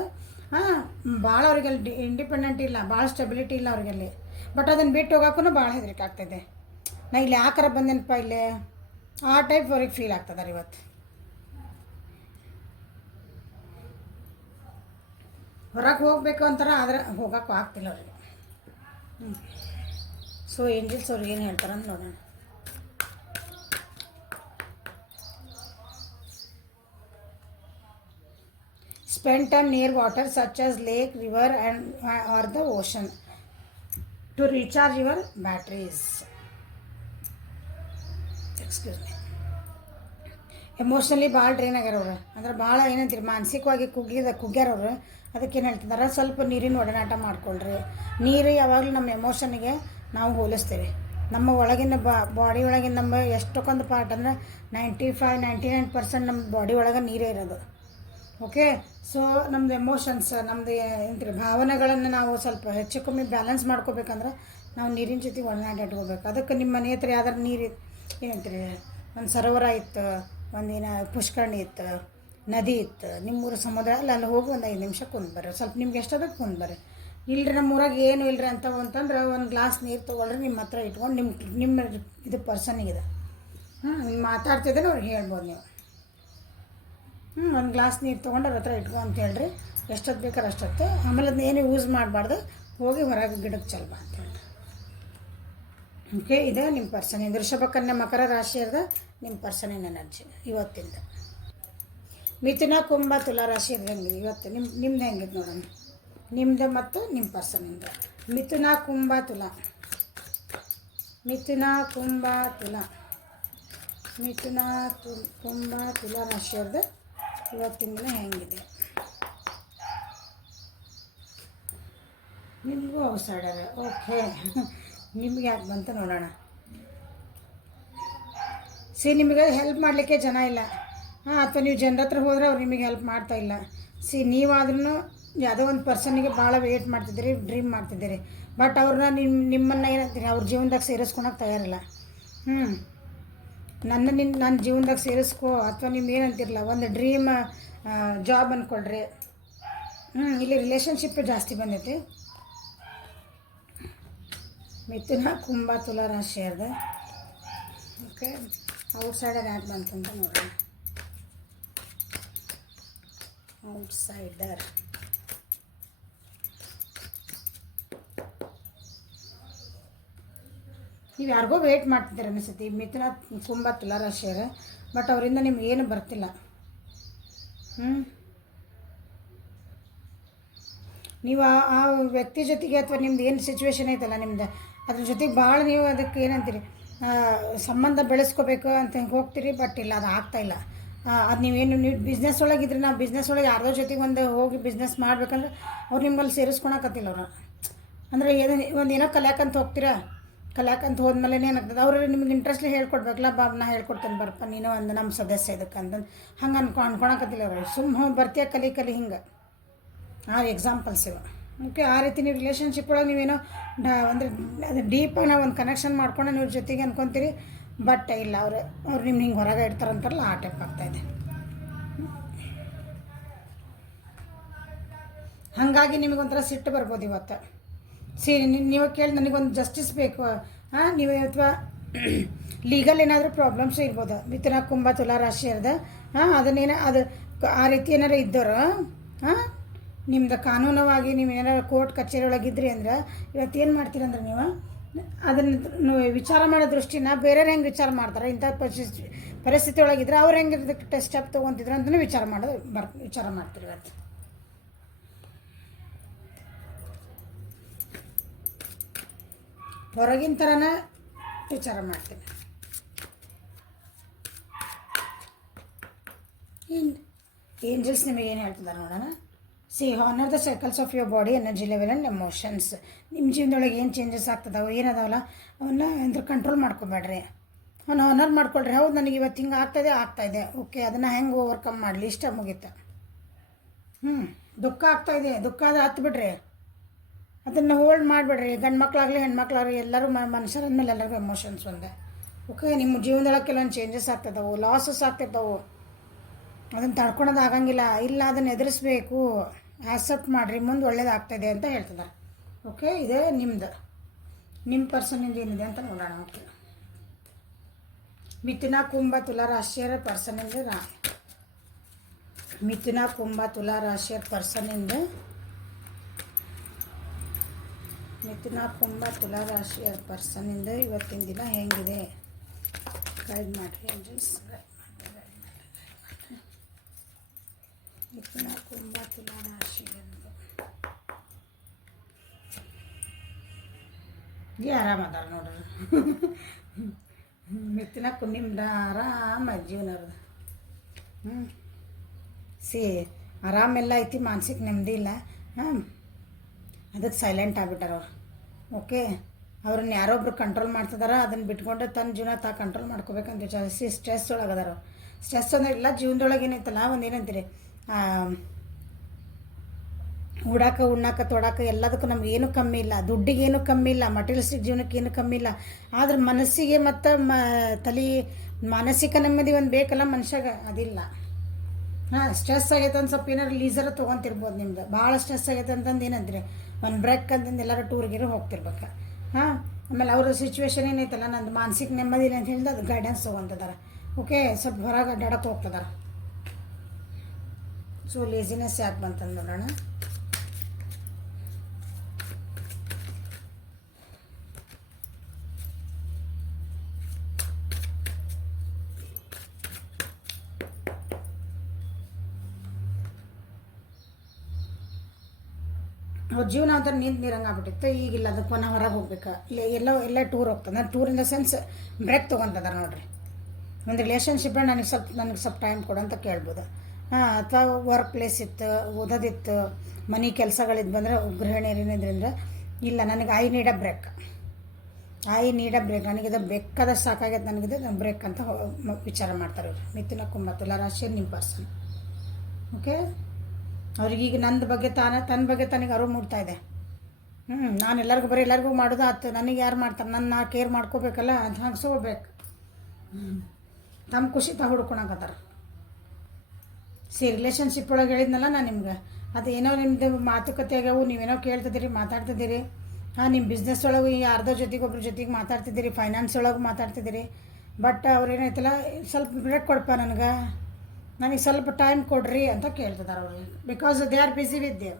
ಭಾಳ ಅವ್ರಿಗೆ ಅಲ್ಲಿ ಇಂಡಿಪೆಂಡೆಂಟ್ ಇಲ್ಲ, ಭಾಳ ಸ್ಟೆಬಿಲಿಟಿ ಇಲ್ಲ ಅವ್ರಿಗಲ್ಲಿ. ಬಟ್ ಅದನ್ನು ಬಿಟ್ಟು ಹೋಗೋಕ್ಕೂ ಭಾಳ ಹೆದರಿಕೆ ಆಗ್ತದೆ. ನಾ ಇಲ್ಲಿ ಯಾಕಾರ ಬಂದೇನಪ್ಪ ಇಲ್ಲೇ ಆ ಟೈಪ್ ಅವ್ರಿಗೆ ಫೀಲ್ ಆಗ್ತದಾರೆ ಇವತ್ತು. ಹೊರಗೆ ಹೋಗಬೇಕು ಅಂತಾರೆ, ಆದರೆ ಹೋಗೋಕ್ಕೂ ಆಗ್ತಿಲ್ಲ ಅವ್ರಿಗೆ. ಸೊ ಏಂಜಲ್ಸ್ ಅವ್ರಿಗೆ ಏನು ಹೇಳ್ತಾರಂತ ನೋಡೋಣ. Spend time near water such as lake, river or the ocean to recharge your batteries. Excuse me, emotionally ಭಾಳ ಡ್ರೈನ್ ಆಗ್ಯಾರ ಅವ್ರು. ಅಂದ್ರೆ ಭಾಳ ಏನಂತೀರಿ ಮಾನಸಿಕವಾಗಿ ಕುಗ್ಗ್ಯಾರವ್ರು. ಅದಕ್ಕೇನು ಹೇಳ್ತಿದ್ದಾರೆ, ಸ್ವಲ್ಪ ನೀರಿನ ಒಡನಾಟ ಮಾಡ್ಕೊಳ್ರಿ. ನೀರು ಯಾವಾಗಲೂ ನಮ್ಮ ಎಮೋಷನ್ಗೆ ನಾವು ಹೋಲಿಸ್ತೇವೆ. ನಮ್ಮ ಒಳಗಿನ ಬಾಡಿ ಒಳಗಿನ ನಮ್ಮ ಎಷ್ಟಕ್ಕೊಂದು ಪಾರ್ಟ್ ಅಂದರೆ 95-99% ನಮ್ಮ ಬಾಡಿ ಒಳಗೆ ನೀರೇ ಇರೋದು. ಓಕೆ, ಸೊ ನಮ್ಮದು ಎಮೋಷನ್ಸ್, ನಮ್ಮದು ಏನಂತೀರಿ ಭಾವನೆಗಳನ್ನು ನಾವು ಸ್ವಲ್ಪ ಹೆಚ್ಚು ಕಮ್ಮಿ ಬ್ಯಾಲೆನ್ಸ್ ಮಾಡ್ಕೋಬೇಕಂದ್ರೆ ನಾವು ನೀರಿನ ಜೊತೆ ಒಡನಾಟ ಇಟ್ಕೋಬೇಕು. ಅದಕ್ಕೆ ನಿಮ್ಮ ಮನೆ ಹತ್ರ ಯಾವ್ದಾರು ನೀರು ಏನಂತೀರಿ, ಒಂದು ಸರೋವರ ಇತ್ತು, ಒಂದಿನ ಪುಷ್ಕರಣಿ ಇತ್ತು, ನದಿ ಇತ್ತು, ನಿಮ್ಮೂರು ಸಮುದ್ರ ಅಲ್ಲಿ ಹೋಗಿ ಒಂದು 5 ನಿಮಿಷ ಕುಂದು ಬರ್ರಿ. ಸ್ವಲ್ಪ ನಿಮ್ಗೆ ಎಷ್ಟದಕ್ಕೆ ಕುಂದು ಬರ್ರಿ. ಇಲ್ಲರಿ ನಮ್ಮ ಊರಾಗ ಏನು ಇಲ್ಲರಿ ಅಂತಂದ್ರೆ ಒಂದು ಗ್ಲಾಸ್ ನೀರು ತೊಗೊಳ್ರಿ, ನಿಮ್ಮ ಹತ್ರ ಇಟ್ಕೊಂಡು ನಿಮ್ಮ ಇದು ಪರ್ಸನಿಗಿದೆ ನೀವು ಮಾತಾಡ್ತಿದ್ರೆ ಅವ್ರಿಗೆ ಹೇಳ್ಬೋದು ನೀವು. ಒಂದು ಗ್ಲಾಸ್ ನೀರು ತೊಗೊಂಡು ಅವ್ರ ಹತ್ರ ಇಟ್ಕೊ ಅಂತ ಹೇಳ್ರಿ. ಎಷ್ಟೊತ್ತು ಬೇಕಾದ್ರೆ ಅಷ್ಟೊತ್ತು. ಆಮೇಲೆ ಅದನ್ನ ಏನು ಯೂಸ್ ಮಾಡಬಾರ್ದು, ಹೋಗಿ ಹೊರಗೆ ಗಿಡಕ್ಕೆ ಚಲ್ಬಾ ಅಂತ ಹೇಳ್ರಿ. ಓಕೆ, ಇದೆ ನಿಮ್ಮ ಪರ್ಸನಿಂದ. ವೃಷಭ ಕನ್ಯಾ ಮಕರ ರಾಶಿಯರ್ದ ನಿಮ್ಮ ಪರ್ಸನಿನ ಎನರ್ಜಿ ಇವತ್ತಿಂದ. ಮಿಥುನ ಕುಂಭ ತುಲಾ ರಾಶಿಯರ್ದು ಹೆಂಗಿದೆ ಇವತ್ತು? ನಿಮ್ದು ಹೆಂಗಿದೆ ನೋಡೋಣ. ನಿಮ್ಮದು ಮತ್ತು ನಿಮ್ಮ ಪರ್ಸನಿಂದ. ಮಿಥುನ ಕುಂಭ ತುಲಾ, ಮಿಥುನ ಕುಂಭ ತುಲಾ, ಮಿಥುನ ಕುಂಭ ತುಲಾ ರಾಶಿಯರ್ದು ಇವತ್ತಿನ ಹೆಂಗಿದೆ? ನಿಮಗೂ ಔಟ್ಸೈಡರ್. ಓಕೆ, ನಿಮ್ಗೆ ಯಾಕೆ ಬಂತು ನೋಡೋಣ. ನಿಮಗೆ ಹೆಲ್ಪ್ ಮಾಡಲಿಕ್ಕೆ ಜನ ಇಲ್ಲ, ಅಥವಾ ನೀವು ಜನರ ಹತ್ರ ಹೋದ್ರೆ ಅವ್ರು ನಿಮಗೆ ಹೆಲ್ಪ್ ಮಾಡ್ತಾ ಇಲ್ಲ. ನೀವಾದ್ರೂ ಯಾವುದೋ ಒಂದು ಪರ್ಸನಿಗೆ ಭಾಳ ವೇಟ್ ಮಾಡ್ತಿದ್ದೀರಿ, ಡ್ರೀಮ್ ಮಾಡ್ತಿದ್ದೀರಿ. ಬಟ್ ಅವ್ರನ್ನ ನಿಮ್ಮನ್ನು ಏನಂತೀರಿ, ಅವ್ರ ಜೀವನದಾಗ ಸೇರಿಸ್ಕೊಳಕ್ಕೆ ತಯಾರಿಲ್ಲ. ನನ್ನ ಜೀವನದಾಗ ಸೇರಿಸ್ಕೋ, ಅಥವಾ ನೀವು ಏನಂತಿರಲ್ಲ, ಒಂದು ಡ್ರೀಮ್ ಜಾಬ್ ಅಂದ್ಕೊಳ್ರಿ. ಇಲ್ಲಿ ರಿಲೇಷನ್ಶಿಪ್ ಜಾಸ್ತಿ ಬಂದೈತಿ. ಮಿಥುನ ಕುಂಭ ತುಲಾ ರಾಶಿಯರ್ದು. ಓಕೆ, ಔಟ್ಸೈಡರ್ ಯಾಕೆ ಬಂತಂತ ನೋಡೋಣ. ಔಟ್ಸೈಡರ್ ನೀವು ಯಾರಿಗೋ ವೇಟ್ ಮಾಡ್ತಿದ್ದೀರ ಅನಿಸುತ್ತೆ. ಮಿಥುನ ಕುಂಭ ತುಲಾ ರಾಶಿಯರ, ಬಟ್ ಅವರಿಂದ ನಿಮ್ಗೆ ಏನು ಬರ್ತಿಲ್ಲ. ನೀವು ಆ ವ್ಯಕ್ತಿ ಜೊತೆಗೆ ಅಥವಾ ನಿಮ್ದು ಏನು ಸಿಚುವೇಶನ್ ಐತಲ್ಲ ನಿಮ್ದು, ಅದ್ರ ಜೊತೆಗೆ ಭಾಳ ನೀವು ಅದಕ್ಕೆ ಏನಂತೀರಿ ಸಂಬಂಧ ಬೆಳೆಸ್ಕೋಬೇಕು ಅಂತ ಹಿಂಗೆ ಹೋಗ್ತೀರಿ. ಬಟ್ ಇಲ್ಲ, ಅದು ಆಗ್ತಾಯಿಲ್ಲ. ಅದು ನೀವು ಬಿಸ್ನೆಸ್ ಒಳಗಿದ್ರೆ, ನಾವು ಬಿಸ್ನೆಸ್ ಒಳಗೆ ಯಾರ್ದೋ ಜೊತೆಗೆ ಒಂದು ಹೋಗಿ ಬಿಸ್ನೆಸ್ ಮಾಡ್ಬೇಕಂದ್ರೆ ಅವ್ರು ನಿಮ್ಮಲ್ಲಿ ಸೇರಿಸ್ಕೊಳಕತ್ತಿಲ್ಲ ಅವರು. ಅಂದರೆ ಏನೋ ಕಲಿಯಾಕಂತ ಹೋಗ್ತೀರಾ, ಕಲಿಯಾಕಂತ ಹೋದ್ಮೇಲೆ ಏನಾಗ್ತದೆ, ಅವರು ನಿಮ್ಗೆ ಇಂಟ್ರೆಸ್ಟ್ಲಿ ಹೇಳ್ಕೊಡ್ಬೇಕಲ್ಲ. ನಾ ಹೇಳ್ಕೊಡ್ತೇನೆ ಬರಪ್ಪ, ನೀನು ಒಂದು ನಮ್ಮ ಸದಸ್ಯ ಇದಕ್ಕೆ ಅಂತಂದು ಹಂಗೆ ಅನ್ಕೊಳಕತ್ತಿಲ್ಲ ಅವರು. ಸುಮ್ಮ ಬರ್ತೀಯ ಕಲಿ ಹಿಂಗೆ. ಎಕ್ಸಾಂಪಲ್ಸ್ ಇವು. ಓಕೆ, ಆ ರೀತಿ ನೀವು ರಿಲೇಷನ್ಶಿಪ್ ಒಳಗೆ ನೀವೇನೋ ಅಂದರೆ ಅದು ಡೀಪಾಗಿ ನಾವು ಒಂದು ಕನೆಕ್ಷನ್ ಮಾಡ್ಕೊಂಡು ನೀವು ಜೊತೆಗೆ ಅನ್ಕೊತೀರಿ. ಬಟ್ ಇಲ್ಲ, ಅವ್ರು ನಿಮ್ಗೆ ಹಿಂಗೆ ಹೊರಗೆ ಇಡ್ತಾರಂತಾರಲ್ಲ, ಆ ಟೈಪ್ ಆಗ್ತಾಯಿದೆ. ಹಾಗಾಗಿ ನಿಮಗೊಂಥರ ಸಿಟ್ಟು ಬರ್ಬೋದು ಇವತ್ತು. ನೀವು ಕೇಳಿ ನನಗೊಂದು ಜಸ್ಟಿಸ್ ಬೇಕು, ನೀವು ಅಥವಾ ಲೀಗಲ್ ಏನಾದರೂ ಪ್ರಾಬ್ಲಮ್ಸು ಇರ್ಬೋದು. ಮಿಥುನ ಕುಂಭ ತುಲಾ ರಾಶಿಯರ್ದು ಅದು ಆ ರೀತಿ ಏನಾರು ಇದ್ದವರು ನಿಮ್ದು ಕಾನೂನವಾಗಿ ನೀವು ಏನಾರು ಕೋರ್ಟ್ ಕಚೇರಿ ಒಳಗಿದ್ರಿ ಅಂದ್ರೆ ಇವತ್ತು ಏನು ಮಾಡ್ತೀರಂದ್ರೆ ನೀವು ಅದನ್ನು ವಿಚಾರ ಮಾಡೋ ದೃಷ್ಟಿನ ಬೇರೆಯವ್ರು ಹೆಂಗೆ ವಿಚಾರ ಮಾಡ್ತಾರೆ, ಇಂಥ ಪರಿಸ್ಥಿತಿ ಒಳಗಿದ್ರೆ ಅವ್ರು ಹೆಂಗೆ ಇದಕ್ಕೆ ಸ್ಟೆಪ್ ತೊಗೊತಿದ್ರು ಅಂತಲೂ ವಿಚಾರ ಮಾಡ್ತೀರಿ ಇವತ್ತು. ಹೊರಗಿನ ಥರನ ವಿಚಾರ ಮಾಡ್ತೀನಿ. ಏಂಜಲ್ಸ್ ನಿಮಗೆ ಏನು ಹೇಳ್ತಿದ್ದಾರೆ ನೋಡೋಣ. Honour the cycles of your body, energy level and emotions. ನಿಮ್ಮ ಜೀವನದೊಳಗೆ ಏನು ಚೇಂಜಸ್ ಆಗ್ತದಾವೆ, ಏನದಾವಲ್ಲ ಅವನ್ನ ಅಂದ್ರೆ ಕಂಟ್ರೋಲ್ ಮಾಡ್ಕೊಬೇಡ್ರಿ. ಅವನ್ನ ಹಾನರ್ ಮಾಡ್ಕೊಳ್ರಿ. ಹೌದು, ನನಗೆ ಇವತ್ತು ಹಿಂಗೆ ಆಗ್ತಾಯಿದೆ. ಓಕೆ, ಅದನ್ನು ಹೆಂಗೆ ಓವರ್ಕಮ್ ಮಾಡಲಿ, ಇಷ್ಟ ಮುಗೀತ. ದುಃಖ ಆಗ್ತಾಯಿದೆ, ದುಃಖ ಆದರೆ ಹತ್ಬಿಡ್ರಿ, ಅದನ್ನು ಹೋಲ್ಡ್ ಮಾಡಿಬಿಡ್ರಿ. ಗಂಡು ಮಕ್ಕಳಾಗಲಿ ಹೆಣ್ಮಕ್ಳಾಗಲಿ ಎಲ್ಲರೂ ಮನುಷ್ಯರಂದ್ಮೇಲೆ ಎಲ್ಲರಿಗೂ ಎಮೋಷನ್ಸ್ ಒಂದೇ. ಓಕೆ, ನಿಮ್ಮ ಜೀವನದೊಳಗೆ ಕೆಲವೊಂದು ಚೇಂಜಸ್ ಆಗ್ತಿದ್ದಾವೆ, ಲಾಸಸ್ ಆಗ್ತಿರ್ತಾವೆ. ಅದನ್ನು ತಡ್ಕೊಳೋದು ಆಗಂಗಿಲ್ಲ. ಇಲ್ಲ, ಅದನ್ನು ಎದುರಿಸ್ಬೇಕು, ಆಕ್ಸೆಪ್ಟ್ ಮಾಡಿರಿ, ಮುಂದೆ ಒಳ್ಳೇದಾಗ್ತಾಯಿದೆ ಅಂತ ಹೇಳ್ತಿದ್ದಾರೆ. ಓಕೆ, ಇದೇ ನಿಮ್ಮ ಪರ್ಸನಿಂದ ಏನಿದೆ ಅಂತ ನೋಡೋಣ. ಓಕೆ, ಮಿಥುನ ಕುಂಭ ತುಲಾ ರಾಶಿಯರ ಪರ್ಸನಿಂದ ಮಿಥುನ ಕುಂಭ ತುಲಾ ರಾಶಿಯರ ಪರ್ಸನಿಂದ ಮಿಥುನ ಕುಂಭ ತುಲಾ ರಾಶಿಯ ಪರ್ಸನಿಂದ ಇವತ್ತಿನ ದಿನ ಹೆಂಗಿದೆ ಗೈಡ್ ಮಾಡಿರಿ ಏಂಜಲ್ಸ್. ಮಿಥುನ ಕುಂಭ ತುಲಾ ರಾಶಿಯಂದು ಆರಾಮದಾರ ನೋಡ್ರಿ. ತಿನ್ನಕ್ಕೆ ನಿಮ್ದು ಆರಾಮ ಜೀವನ ಅವ್ರದ್ದು. ಸಿ ಆರಾಮೆಲ್ಲ ಐತಿ, ಮಾನಸಿಕ ನೆಮ್ಮದಿ ಇಲ್ಲ. ಅದಕ್ಕೆ ಸೈಲೆಂಟ್ ಆಗ್ಬಿಟ್ಟಾರ ಅವ್ರು. ಓಕೆ, ಅವ್ರನ್ನ ಯಾರೊಬ್ರು ಕಂಟ್ರೋಲ್ ಮಾಡ್ತಿದಾರ, ಅದನ್ನು ಬಿಟ್ಕೊಂಡು ತನ್ನ ಜೀವನ ಕಂಟ್ರೋಲ್ ಮಾಡ್ಕೋಬೇಕಂತ ವಿಚಾರಿಸಿ ಸ್ಟ್ರೆಸ್ ಒಳಗದಾರ ಅವ್ರು. ಸ್ಟ್ರೆಸ್ ಅಂದ್ರೆ ಇಲ್ಲ, ಜೀವನದೊಳಗೆ ಏನೈತಲ್ಲ ಒಂದು ಏನಂತೀರಿ, ಉಡಾಕ ಉಣ್ಣಾಕ ತೊಡಾಕ ಎಲ್ಲದಕ್ಕೂ ನಮ್ಗೆ ಏನೂ ಕಮ್ಮಿ ಇಲ್ಲ, ದುಡ್ಡಿಗೆ ಏನೂ ಕಮ್ಮಿ ಇಲ್ಲ, ಮಟೀರಿಯಲ್ಸ್ಟಿಕ್ ಜೀವನಕ್ಕೆ ಏನೂ ಕಮ್ಮಿ ಇಲ್ಲ. ಆದ್ರೆ ಮನಸ್ಸಿಗೆ ಮತ್ತು ಮಾನಸಿಕ ನೆಮ್ಮದಿ ಒಂದು ಬೇಕಲ್ಲ ಮನುಷ್ಯಾಗ, ಅದಿಲ್ಲ. ಸ್ಟ್ರೆಸ್ ಆಗೈತೆ ಒಂದು ಸ್ವಲ್ಪ ಏನಾರು ಲೀಸರ ತೊಗೊತಿರ್ಬೋದು. ನಿಮ್ದು ಭಾಳ ಸ್ಟ್ರೆಸ್ ಆಗೈತೆ ಅಂತಂದು ಏನಂದ್ರೆ ಒಂದು ಬ್ರೇಕ್ ಅಂತಂದು ಎಲ್ಲರೂ ಟೂರ್ಗಿರೋ ಹೋಗ್ತಿರ್ಬೇಕು. ಆಮೇಲೆ ಅವ್ರ ಸಿಚುವೇಶನ್ ಏನೈತಲ್ಲ, ನಂದು ಮಾನಸಿಕ ನೆಮ್ಮದಿ ಇಲ್ಲ ಅಂತ ಹೇಳಿದ್ರೆ ಅದು ಗೈಡೆನ್ಸ್ ತೊಗೊತಿದ್ದಾರೆ. ಓಕೆ, ಸ್ವಲ್ಪ ಹೊರಗೆ ಅಡ್ಡಾಡಕ್ಕೆ ಹೋಗ್ತಿದ್ದಾರೆ. ಸೊ ಲೇಸಿನೆಸ್ ಯಾಕೆ ಬಂತಂದು ನೋಡೋಣ. ಅವ್ರ ಜೀವನ ಅಂತ ನೀರಂಗೆ ಆಗ್ಬಿಟ್ಟಿತ್ತು. ಈಗಿಲ್ಲ, ಅದಕ್ಕೆ ಪುನಃ ಹೊರಗೆ ಹೋಗ್ಬೇಕು. ಎಲ್ಲ ಟೂರ್ ಹೋಗ್ತದೆ. ನಾನು tour in the sense break ತೊಗೊತಿದ್ದಾರೆ ನೋಡ್ರಿ. ಒಂದು ರಿಲೇಷನ್ಶಿಪ್ ನನಗೆ ಸ್ವಲ್ಪ ಟೈಮ್ ಕೊಡು ಅಂತ ಕೇಳ್ಬೋದು. ಅಥವಾ ವರ್ಕ್ ಪ್ಲೇಸ್ ಇತ್ತು, ಓದೋದಿತ್ತು, ಮನೆ ಕೆಲಸಗಳಿದ್ದು ಬಂದರೆ ಗೃಹಿಣಿಯರೇನಿದ್ರಿಂದ ಇಲ್ಲ, ನನಗೆ ಐ ನೀಡ್ ಅ ಬ್ರೇಕ್, ನನಗಿದು ಬೇಕಾದಷ್ಟು ಸಾಕಾಗೈತೆ, ನನಗಿದು ಬ್ರೇಕ್ ಅಂತ ವಿಚಾರ ಮಾಡ್ತಾರೆ ಇವರು. ಮಿಥುನ ಕುಂಭ ತುಲಾ ರಾಶಿ ನಿಮ್ಮ ಪರ್ಸನ್. ಓಕೆ, ಅವ್ರಿಗೀಗ ನನ್ನ ಬಗ್ಗೆ ತನ್ನ ಬಗ್ಗೆ ತನಗೆ ಅರಿವು ಮೂಡ್ತಾ ಇದೆ. ನಾನು ಎಲ್ಲರಿಗೂ ಮಾಡೋದು ಆಯ್ತು, ನನಗೆ ಯಾರು ಮಾಡ್ತಾರೆ, ನನ್ನ ಕೇರ್ ಮಾಡ್ಕೋಬೇಕಲ್ಲ, ಅದು ಹಂಗ್ಸ್ಕೋಬೇಕು. ತಮ್ಮ ಖುಷಿ ಹುಡ್ಕೊಳಕತ್ತಾರ. ರಿಲೇಷನ್ಶಿಪ್ ಒಳಗೆ ಹೇಳಿದ್ನಲ್ಲ ನಾನು ನಿಮ್ಗೆ, ಅದು ಏನೋ ನಿಮ್ಮದು ಮಾತುಕತೆ ಆಗ್ಯಾವು, ನೀವೇನೋ ಕೇಳ್ತಿದ್ದೀರಿ, ಮಾತಾಡ್ತಿದ್ದೀರಿ. ನಿಮ್ಮ ಬಿಸ್ನೆಸ್ ಒಳಗೆ ಯಾರ್ದೋ ಒಬ್ರ ಜೊತೆಗೆ ಮಾತಾಡ್ತಿದ್ದೀರಿ, ಫೈನಾನ್ಸ್ ಒಳಗೆ ಮಾತಾಡ್ತಿದ್ದೀರಿ. ಬಟ್ ಅವ್ರೇನೈತಲ್ಲ, ಸ್ವಲ್ಪ ಬ್ರೇಕ್ ಕೊಡಪ್ಪ, ನನಗೆ ಸ್ವಲ್ಪ ಟೈಮ್ ಕೊಡ್ರಿ ಅಂತ ಕೇಳ್ತಿದ್ದಾರೆ ಅವ್ರಿಗೆ. Because they are busy with them.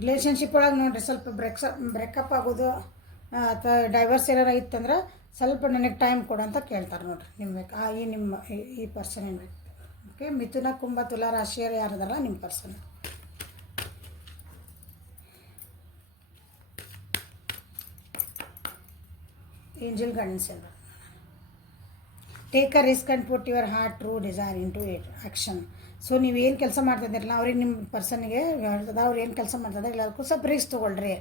Relationship ಒಳಗೆ ನೋಡಿರಿ, ಸ್ವಲ್ಪ ಬ್ರೇಕಪ್ ಆಗೋದು ಅಥವಾ ಡೈವರ್ಸ್ ಏನಾರ ಇತ್ತಂದ್ರೆ ಸ್ವಲ್ಪ ನನಗೆ ಟೈಮ್ ಕೊಡು ಅಂತ ಕೇಳ್ತಾರೆ ನೋಡ್ರಿ. ಈ ಪರ್ಸನ್ ಏನು ಬೇಕು. ಓಕೆ, ಮಿಥುನ ಕುಂಭ ತುಲಾ ರಾಶಿಯರು ಯಾರದಾರಲ್ಲ ನಿಮ್ಮ ಪರ್ಸನ್. ಏಂಜಲ್ ಗೈಡೆನ್ಸ್ ಎಲ್ಲ. Take a risk and put your heart true desire into it action. So ನೀವೇನು ಕೆಲಸ ಮಾಡ್ತಿದ್ದೀರಲ್ಲ, ಅವ್ರಿಗೆ ನಿಮ್ಮ ಪರ್ಸನ್ಗೆ ಹೇಳ್ತದೆ, ಅವ್ರು ಏನು ಕೆಲಸ ಮಾಡ್ತಿದ್ದಾರೆ ಎಲ್ಲರಿಗೂ ಸ್ವಲ್ಪ ರಿಸ್ಕ್ ತೊಗೊಳ್ರಿ.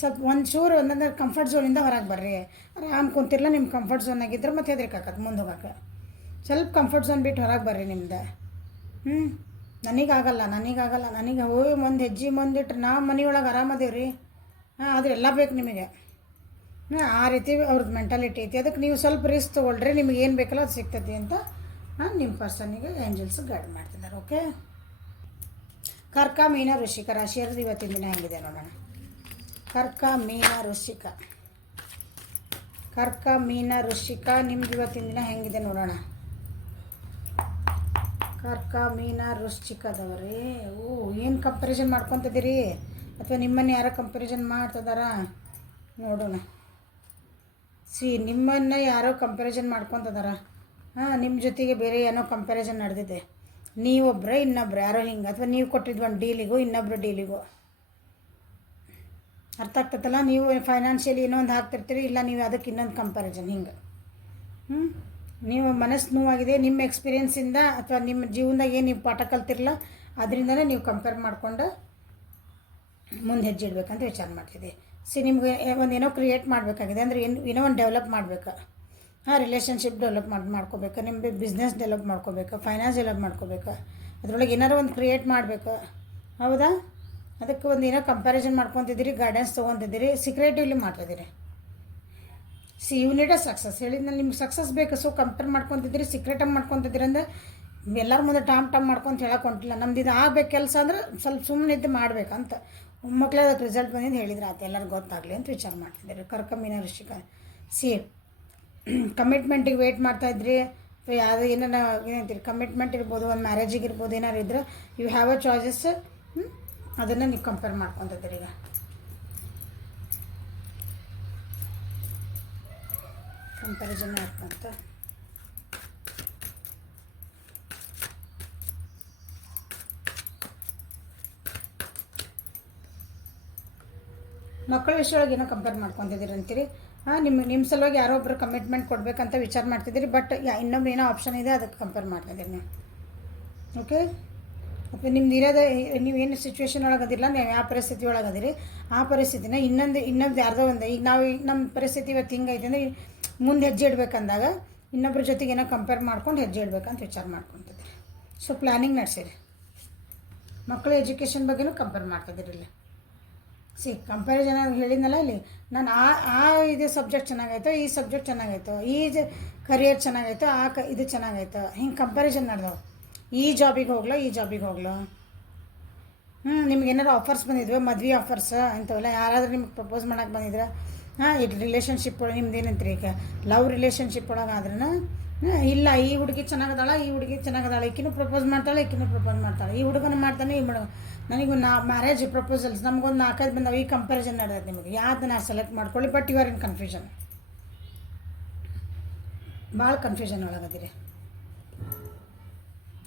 ಸ್ವಲ್ಪ ಒಂದೊಂದು ಕಂಫರ್ಟ್ ಝೋನಿಂದ ಹೊರಗೆ ಬರ್ರಿ. ಆರಾಮ್ ಕುಂತಿರಲ್ಲ, ನಿಮ್ಮ ಕಂಫರ್ಟ್ ಝೋನಾಗಿದ್ದರೆ ಮತ್ತೆ ಹೆದರಿಕಾಕತ್ತೆ ಮುಂದೆ ಹೋಗೋಕೆ. ಸ್ವಲ್ಪ ಕಂಫರ್ಟ್ ಝೋನ್ ಬಿಟ್ಟು ಹೊರಗೆ ಬರ್ರಿ ನಿಮ್ದು. ನನಗಾಗಲ್ಲ, ನನಗೆ ಹೋಗಿ ಒಂದು ಹೆಜ್ಜೆ ಮುಂದಿಟ್ರೆ ನಾವು ಮನೆಯೊಳಗೆ ಆರಾಮದೇವ್ ರೀ. ಆದರೆ ಎಲ್ಲ ಬೇಕು ನಿಮಗೆ. ಆ ರೀತಿ ಅವ್ರದ್ದು ಮೆಂಟಾಲಿಟಿ ಐತಿ. ಅದಕ್ಕೆ ನೀವು ಸ್ವಲ್ಪ ರಿಸ್ಕ್ ತೊಗೊಳ್ರಿ, ನಿಮಗೆ ಏನು ಬೇಕಲ್ಲ ಅದು ಸಿಗ್ತೈತಿ ಅಂತ ನಿಮ್ಮ ಪರ್ಸನ್ನಿಗೆ ಏಂಜಲ್ಸ್ ಗೈಡ್ ಮಾಡ್ತಿದ್ದಾರೆ. ಓಕೆ, ಕರ್ಕ ಮೀನ ವೃಶ್ಚಿಕ ರಾಶಿಯವ್ರದ್ದು ಇವತ್ತಿನ ದಿನ ಹೆಂಗಿದೆ ನೋಡೋಣ. ಕರ್ಕ ಮೀನ ವೃಶ್ಚಿಕ ನಿಮ್ದು ಇವತ್ತಿನ ದಿನ ಹೆಂಗಿದೆ ನೋಡೋಣ. ಕರ್ಕ ಮೀನ ವೃಶ್ಚಿಕದವ್ರಿ, ಏನು ಕಂಪ್ಯಾರಿಸನ್ ಮಾಡ್ಕೊತಿದ್ದೀರಿ, ಅಥವಾ ನಿಮ್ಮನ್ನು ಯಾರೋ ಕಂಪ್ಯಾರಿಸನ್ ಮಾಡ್ತಿದಾರ ನೋಡೋಣ. ನಿಮ್ಮನ್ನು ಯಾರೋ ಕಂಪ್ಯಾರಿಸನ್ ಮಾಡ್ಕೊತಿದಾರ. ನಿಮ್ಮ ಜೊತೆಗೆ ಬೇರೆ ಏನೋ ಕಂಪ್ಯಾರಿಸನ್ ನಡೆದಿದೆ. ನೀವೊಬ್ಬರೇ ಇನ್ನೊಬ್ರು ಯಾರೋ ಹಿಂಗೆ, ಅಥವಾ ನೀವು ಕೊಟ್ಟಿದ್ದು ಒಂದು ಡೀಲಿಗೂ ಇನ್ನೊಬ್ರು ಡೀಲಿಗೂ. ಅರ್ಥ ಆಗ್ತದಲ್ಲ. ನೀವು ಫೈನಾನ್ಷಿಯಲಿ ಇನ್ನೊಂದು ಹಾಕ್ತಿರ್ತೀರಿ, ಇಲ್ಲ ನೀವು ಅದಕ್ಕೆ ಇನ್ನೊಂದು ಕಂಪ್ಯಾರಿಸನ್ ಹಿಂಗೆ. ನೀವು ಮನಸ್ಸು ನೋವಾಗಿದೆ ನಿಮ್ಮ ಎಕ್ಸ್ಪೀರಿಯೆನ್ಸಿಂದ, ಅಥವಾ ನಿಮ್ಮ ಜೀವನದಾಗ ಏನು ನೀವು ಪಾಠ ಕಲ್ತಿರಲ್ಲ ಅದರಿಂದನೇ ನೀವು ಕಂಪೇರ್ ಮಾಡ್ಕೊಂಡು ಮುಂದೆ ಹೆಜ್ಜೆ ಇಡಬೇಕಂತ ವಿಚಾರ ಮಾಡ್ತಿದ್ದೆ. ನಿಮ್ಗೆ ಏನೋ ಕ್ರಿಯೇಟ್ ಮಾಡಬೇಕಾಗಿದೆ, ಅಂದರೆ ಏನೋ ಒಂದು ಡೆವಲಪ್ ಮಾಡಬೇಕು. ರಿಲೇಷನ್ಶಿಪ್ ಡೆವಲಪ್ ಮಾಡ್ಕೋಬೇಕು, ನಿಮ್ಮದು ಬಿಸ್ನೆಸ್ ಡೆವಲಪ್ ಮಾಡ್ಕೋಬೇಕು, ಫೈನಾನ್ಸ್ ಡೆವಲಪ್ ಮಾಡ್ಕೋಬೇಕು. ಅದರೊಳಗೆ ಏನಾರು ಒಂದು ಕ್ರಿಯೇಟ್ ಮಾಡಬೇಕು, ಹೌದಾ? ಅದಕ್ಕೆ ಒಂದು ಏನೋ ಕಂಪ್ಯಾರಿಸನ್ ಮಾಡ್ಕೊತಿದ್ದೀರಿ, ಗೈಡೆನ್ಸ್ ತೊಗೊತಿದ್ದೀರಿ, ಸೀಕ್ರೆಟಿವ್ಲಿ ಮಾಡ್ತಿದ್ದೀರಿ. ಯು ನೀಡ್ ಅ ಸಕ್ಸಸ್ ಹೇಳಿದ್ನಲ್ಲಿ ನಿಮ್ಗೆ ಸಕ್ಸಸ್ ಬೇಕು. ಸೊ ಕಂಪೇರ್ ಮಾಡ್ಕೊತಿದ್ದೀರಿ, ಸೀಕ್ರೆಟಾಗಿ ಮಾಡ್ಕೊತಿದ್ದೀರಿ ಅಂದರೆ ಎಲ್ಲರ ಮುಂದೆ ಟಾಮ್ ಮಾಡ್ಕೊತ ಹೇಳಕ್ಕೆ ಹೊಂಟಿಲ್ಲ. ನಮ್ದು ಇದು ಆಗಬೇಕು ಕೆಲಸ ಅಂದ್ರೆ ಸ್ವಲ್ಪ ಸುಮ್ಮನೆ ಇದ್ದು ಮಾಡ್ಬೇಕಂತ ಮಕ್ಕಳೇ ಅದಕ್ಕೆ ರಿಸಲ್ಟ್ ಬಂದಿದ್ದು ಹೇಳಿದ್ರೆ ಆಯ್ತು, ಎಲ್ಲರಿಗೂ ಗೊತ್ತಾಗಲಿ ಅಂತ ವಿಚಾರ ಮಾಡ್ತಿದ್ದೀರಿ. ಕರ್ಕ ಮೀನ ವೃಶ್ಚಿಕ. ಕಮಿಟ್ಮೆಂಟಿಗೆ ವೆಯ್ಟ್ ಮಾಡ್ತಾಯಿದ್ರಿ, ಅಥವಾ ಯಾವುದೋ ಏನಂತೀರಿ ಕಮಿಟ್ಮೆಂಟ್ ಇರ್ಬೋದು, ಒಂದು ಮ್ಯಾರೇಜಿಗೆ ಇರ್ಬೋದು, ಏನಾರು ಇದ್ರೆ ಯು ಹ್ಯಾವ್ ಅ ಚಾಯ್ಸಸ್. ಅದನ್ನು ನೀವು ಕಂಪೇರ್ ಮಾಡ್ಕೊತಿದ್ದೀರಿ. ಈಗ ಕಂಪ್ಯಾರಿಸನ್ ಮಾಡ್ಕೊಂತ ಮಕ್ಕಳ ವಿಷಯೊಳಗೆ ಏನೋ ಕಂಪೇರ್ ಮಾಡ್ಕೊತಿದ್ದೀರಿ ಅಂತೀರಿ. ನಿಮ್ಮ ಸಲುವಾಗಿ ಯಾರೋ ಒಬ್ಬರು ಕಮಿಟ್ಮೆಂಟ್ ಕೊಡಬೇಕಂತ ವಿಚಾರ ಮಾಡ್ತಿದ್ದೀರಿ, ಬಟ್ ಇನ್ನೊಬ್ರು ಏನೋ ಆಪ್ಷನ್ ಇದೆ ಅದಕ್ಕೆ ಕಂಪೇರ್ ಮಾಡ್ತಾಯಿದ್ದೀರಿ ನೀವು. ಓಕೆ, ಅಥವಾ ನಿಮ್ದು ಇರೋದೇ ನೀವೇನು ಸಿಚುವೇಶನ್ ಒಳಗದಿಲ್ಲ, ನೀವು ಯಾವ ಪರಿಸ್ಥಿತಿ ಒಳಗದಿರಿ ಆ ಪರಿಸ್ಥಿತಿನ ಇನ್ನೊಂದು ಯಾರ್ದೋ ಒಂದು ಈಗ ನಮ್ಮ ಪರಿಸ್ಥಿತಿ ಇವತ್ತು ಹಿಂಗೈತೆ ಅಂದರೆ ಮುಂದೆ ಹೆಜ್ಜೆ ಇಡಬೇಕಂದಾಗ ಇನ್ನೊಬ್ಬರ ಜೊತೆಗೆ ಏನೋ ಕಂಪೇರ್ ಮಾಡ್ಕೊಂಡು ಹೆಜ್ಜೆ ಇಡಬೇಕಂತ ವಿಚಾರ ಮಾಡ್ಕೊತಿದ್ದೀರಿ. So planning ನಡೆಸಿರಿ. ಮಕ್ಕಳ ಎಜುಕೇಷನ್ ಬಗ್ಗೆನೂ ಕಂಪೇರ್ ಮಾಡ್ತಿದ್ದೀರಿ ಇಲ್ಲಿ. ಕಂಪ್ಯಾರಿಸನ್ ಹೇಳಿದ್ನಲ್ಲ ಇಲ್ಲಿ, ನಾನು ಇದು ಸಬ್ಜೆಕ್ಟ್ ಚೆನ್ನಾಗಾಯ್ತು, ಈ ಸಬ್ಜೆಕ್ಟ್ ಚೆನ್ನಾಗಾಯ್ತು, ಕರಿಯರ್ ಚೆನ್ನಾಗಾಯ್ತು, ಇದು ಚೆನ್ನಾಗಾಯ್ತು, ಹಿಂಗೆ ಕಂಪ್ಯಾರಿಸನ್ ನಡೆದವು. ಈ ಜಾಬಿಗೆ ಹೋಗ್ಲೋ ಈ ಜಾಬಿಗೆ ಹೋಗ್ಲೋ. ನಿಮ್ಗೆ ಏನಾರು ಆಫರ್ಸ್ ಬಂದಿದ್ವಿ, ಮದ್ವೆ ಆಫರ್ಸ್ ಇಂಥವೆಲ್ಲ ಯಾರಾದರೂ ನಿಮ್ಗೆ ಪ್ರಪೋಸ್ ಮಾಡೋಕೆ ಬಂದಿದ್ರೆ ಇದು ರಿಲೇಷನ್ಶಿಪ್ ಒಳಗೆ ನಿಮ್ದು ಏನಂತೀರಿ, ಈಗ ಲವ್ ರಿಲೇಷನ್ಶಿಪ್ ಒಳಗೆ ಆದ್ರೂ ಇಲ್ಲ ಈ ಹುಡುಗಿ ಚೆನ್ನಾಗದಾಳ, ಈ ಹುಡುಗಿ ಚೆನ್ನಾಗದಾಳ, ಈಕಿನೂ ಪ್ರಪೋಸ್ ಮಾಡ್ತಾಳೆ, ಈಕಿನೂ ಪ್ರಪೋಸ್ ಮಾಡ್ತಾಳೆ, ಈ ಹುಡುಗನ ಮಾಡ್ತಾನೆ, ಈ ಹುಡುಗ ನನಗೂ ಮ್ಯಾರೇಜ್ ಪ್ರಪೋಸಲ್ಸ್ ನಮಗೊಂದು 4-5 ಬಂದವು. ಈ ಕಂಪ್ಯಾರಿಸನ್ ನಡೆದೈತೆ ನಿಮಗೆ, ಯಾವ್ದನ್ನ ಸೆಲೆಕ್ಟ್ ಮಾಡ್ಕೊಳ್ಳಿ. But you are in confusion, ಭಾಳ ಕನ್ಫ್ಯೂಷನ್ ಒಳಗದಿರಿ.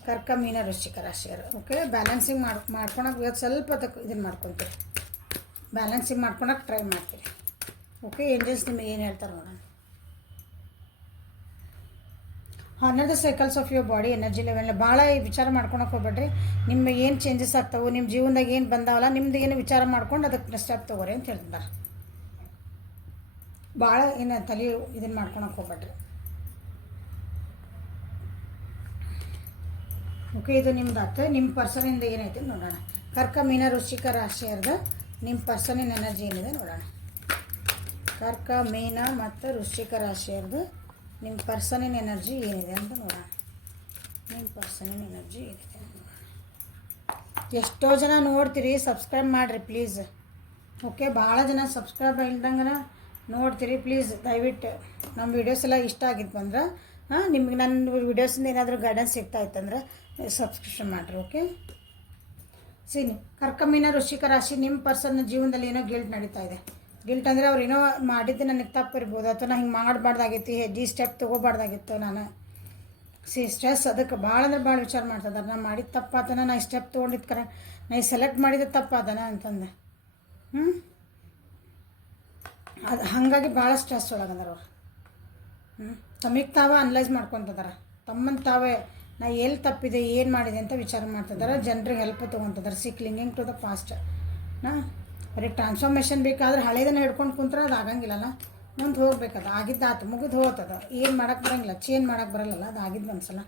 ಕರ್ಕ ಮೀನ ವೃಶ್ಚಿಕ ರಾಶಿಯರು. ಓಕೆ, ಬ್ಯಾಲೆನ್ಸಿಂಗ್ ಮಾಡ್ಕೊಳಕ್ಕೆ ಇವತ್ತು ಸ್ವಲ್ಪ ಇದನ್ನು ಮಾಡ್ಕೊತೀರಿ, ಬ್ಯಾಲೆನ್ಸಿಂಗ್ ಮಾಡ್ಕೊಳಕ್ಕೆ ಟ್ರೈ ಮಾಡ್ತೀರಿ. ಓಕೆ, ಏಂಜಲ್ಸ್ ನಿಮಗೆ ಏನು ಹೇಳ್ತಾರೆ ನೋಡೋಣ. Honour the cycles of your body energy level. ಭಾಳ ವಿಚಾರ ಮಾಡ್ಕೊಳಕ್ಕೆ ಹೋಗ್ಬೇಡ್ರಿ. ನಿಮ್ಮ ಏನು ಚೇಂಜಸ್ ಆಗ್ತಾವೆ, ನಿಮ್ಮ ಜೀವನದಾಗ ಏನು ಬಂದಾವಲ್ಲ, ನಿಮ್ದು ಏನು ವಿಚಾರ ಮಾಡ್ಕೊಂಡು ಅದಕ್ಕೆ ಸ್ಟೆಪ್ ತೊಗೋರಿ ಅಂತ ಹೇಳ್ತಾರೆ. ಭಾಳ ಏನು ತಲೆ ಇದನ್ನು ಮಾಡ್ಕೊಳಕ್ಕೆ ಹೋಗ್ಬೇಡ್ರಿ. ಓಕೆ, ಇದು ನಿಮ್ದು ಆಯ್ತು. ನಿಮ್ಮ ಪರ್ಸನಿಂದ ಏನೈತೆ ನೋಡೋಣ. ಕರ್ಕ ಮೀನ ವೃಶ್ಚಿಕ ರಾಶಿಯರ್ದ ನಿಮ್ಮ ಪರ್ಸನಿನ ಎನರ್ಜಿ ಏನಿದೆ ನೋಡೋಣ. ಕರ್ಕ ಮೀನ ಮತ್ತು ವೃಶ್ಚಿಕ ರಾಶಿಯರ್ದು ನಿಮ್ಮ ಪರ್ಸನಿನ ಎನರ್ಜಿ ಏನಿದೆ ಅಂತ ನೋಡೋಣ. ನಿಮ್ಮ ಪರ್ಸನಿನ ಎನರ್ಜಿ ಏನಿದೆ ನೋಡೋಣ. ಎಷ್ಟೋ ಜನ ನೋಡ್ತೀರಿ, ಸಬ್ಸ್ಕ್ರೈಬ್ ಮಾಡಿರಿ ಪ್ಲೀಸ್. ಓಕೆ, ಭಾಳ ಜನ ಸಬ್ಸ್ಕ್ರೈಬ್ ಇಲ್ದಂಗೆ ನೋಡ್ತೀರಿ. ಪ್ಲೀಸ್ ದಯವಿಟ್ಟು ನಮ್ಮ ವೀಡಿಯೋಸ್ ಎಲ್ಲ ಇಷ್ಟ ಆಗಿದ್ದು ಬಂದ್ರೆ ನಿಮ್ಗೆ ನನ್ನ ವೀಡಿಯೋಸಿಂದ ಏನಾದರೂ ಗೈಡೆನ್ಸ್ ಸಿಗ್ತಾ ಇತ್ತಂದ್ರೆ ಸಬ್ಸ್ಕ್ರಿಪ್ಷನ್ ಮಾಡಿರಿ. ಓಕೆ, ಕರ್ಕ ಮೀನ ವೃಶ್ಚಿಕ ರಾಶಿ ನಿಮ್ಮ ಪರ್ಸನ್ ಜೀವನದಲ್ಲಿ ಏನೋ ಗಿಲ್ಟ್ ನಡೀತಾ ಇದೆ. ಗಿಲ್ಟ್ ಅಂದರೆ ಅವ್ರು ಏನೋ ಮಾಡಿದ್ದು ನನಗೆ ತಪ್ಪು ಇರ್ಬೋದು, ಅಥವಾ ನಾನು ಹಿಂಗೆ ಮಾಡಬಾರ್ದಾಗಿತ್ತು, ಹೆಜ್ಜೆ ಸ್ಟೆಪ್ ತೊಗೋಬಾರ್ದಾಗಿತ್ತು ನಾನು. ಸ್ಟ್ರೆಸ್ ಅದಕ್ಕೆ ಭಾಳ ಅಂದ್ರೆ ಭಾಳ ವಿಚಾರ ಮಾಡ್ತಿದ್ದಾರೆ. ನಾನು ಮಾಡಿದ ತಪ್ಪಾತನ, ನಾ ಸ್ಟೆಪ್ ತೊಗೊಂಡಿದ್ದು ಕರೆಕ್ಟ್, ನಾ ಸೆಲೆಕ್ಟ್ ಮಾಡಿದ ತಪ್ಪಾತನ ಅಂತಂದೆ. ಅದು ಹಾಗಾಗಿ ಭಾಳ ಸ್ಟ್ರೆಸ್ ಒಳಗಂದಾರ ಅವ್ರು. ತಮಗೆ ತಾವೇ ಅನಲೈಸ್ ಮಾಡ್ಕೊತಿದ್ದಾರೆ, ತಮ್ಮನ್ನು ತಾವೇ ನಾ ಎಲ್ಲಿ ತಪ್ಪಿದೆ, ಏನು ಮಾಡಿದೆ ಅಂತ ವಿಚಾರ ಮಾಡ್ತಿದ್ದಾರೆ. ಜನರಿಗೆ ಹೆಲ್ಪ್ ತೊಗೊತಿದ್ದಾರೆ. Clinging to the past. ಅವ್ರಿಗೆ ಟ್ರಾನ್ಸ್ಫಾರ್ಮೇಷನ್ ಬೇಕಾದ್ರೆ ಹಳೇದನ್ನು ಹಿಡ್ಕೊಂಡು ಕುಂತ್ರೆ ಅದು ಆಗಂಗಿಲ್ಲಲ್ಲ, ಮುಂದೆ ಹೋಗ್ಬೇಕದು. ಆಗಿದ್ದಾತು, ಮುಗಿದು ಹೋಗ್ತದ, ಏನು ಮಾಡೋಕ್ಕೆ ಬರೋಂಗಿಲ್ಲ, ಚೇಂಜ್ ಮಾಡೋಕ್ಕೆ ಬರೋಲ್ಲ. ಅದು ಆಗಿದ್ದು ಒಂದ್ಸಲ.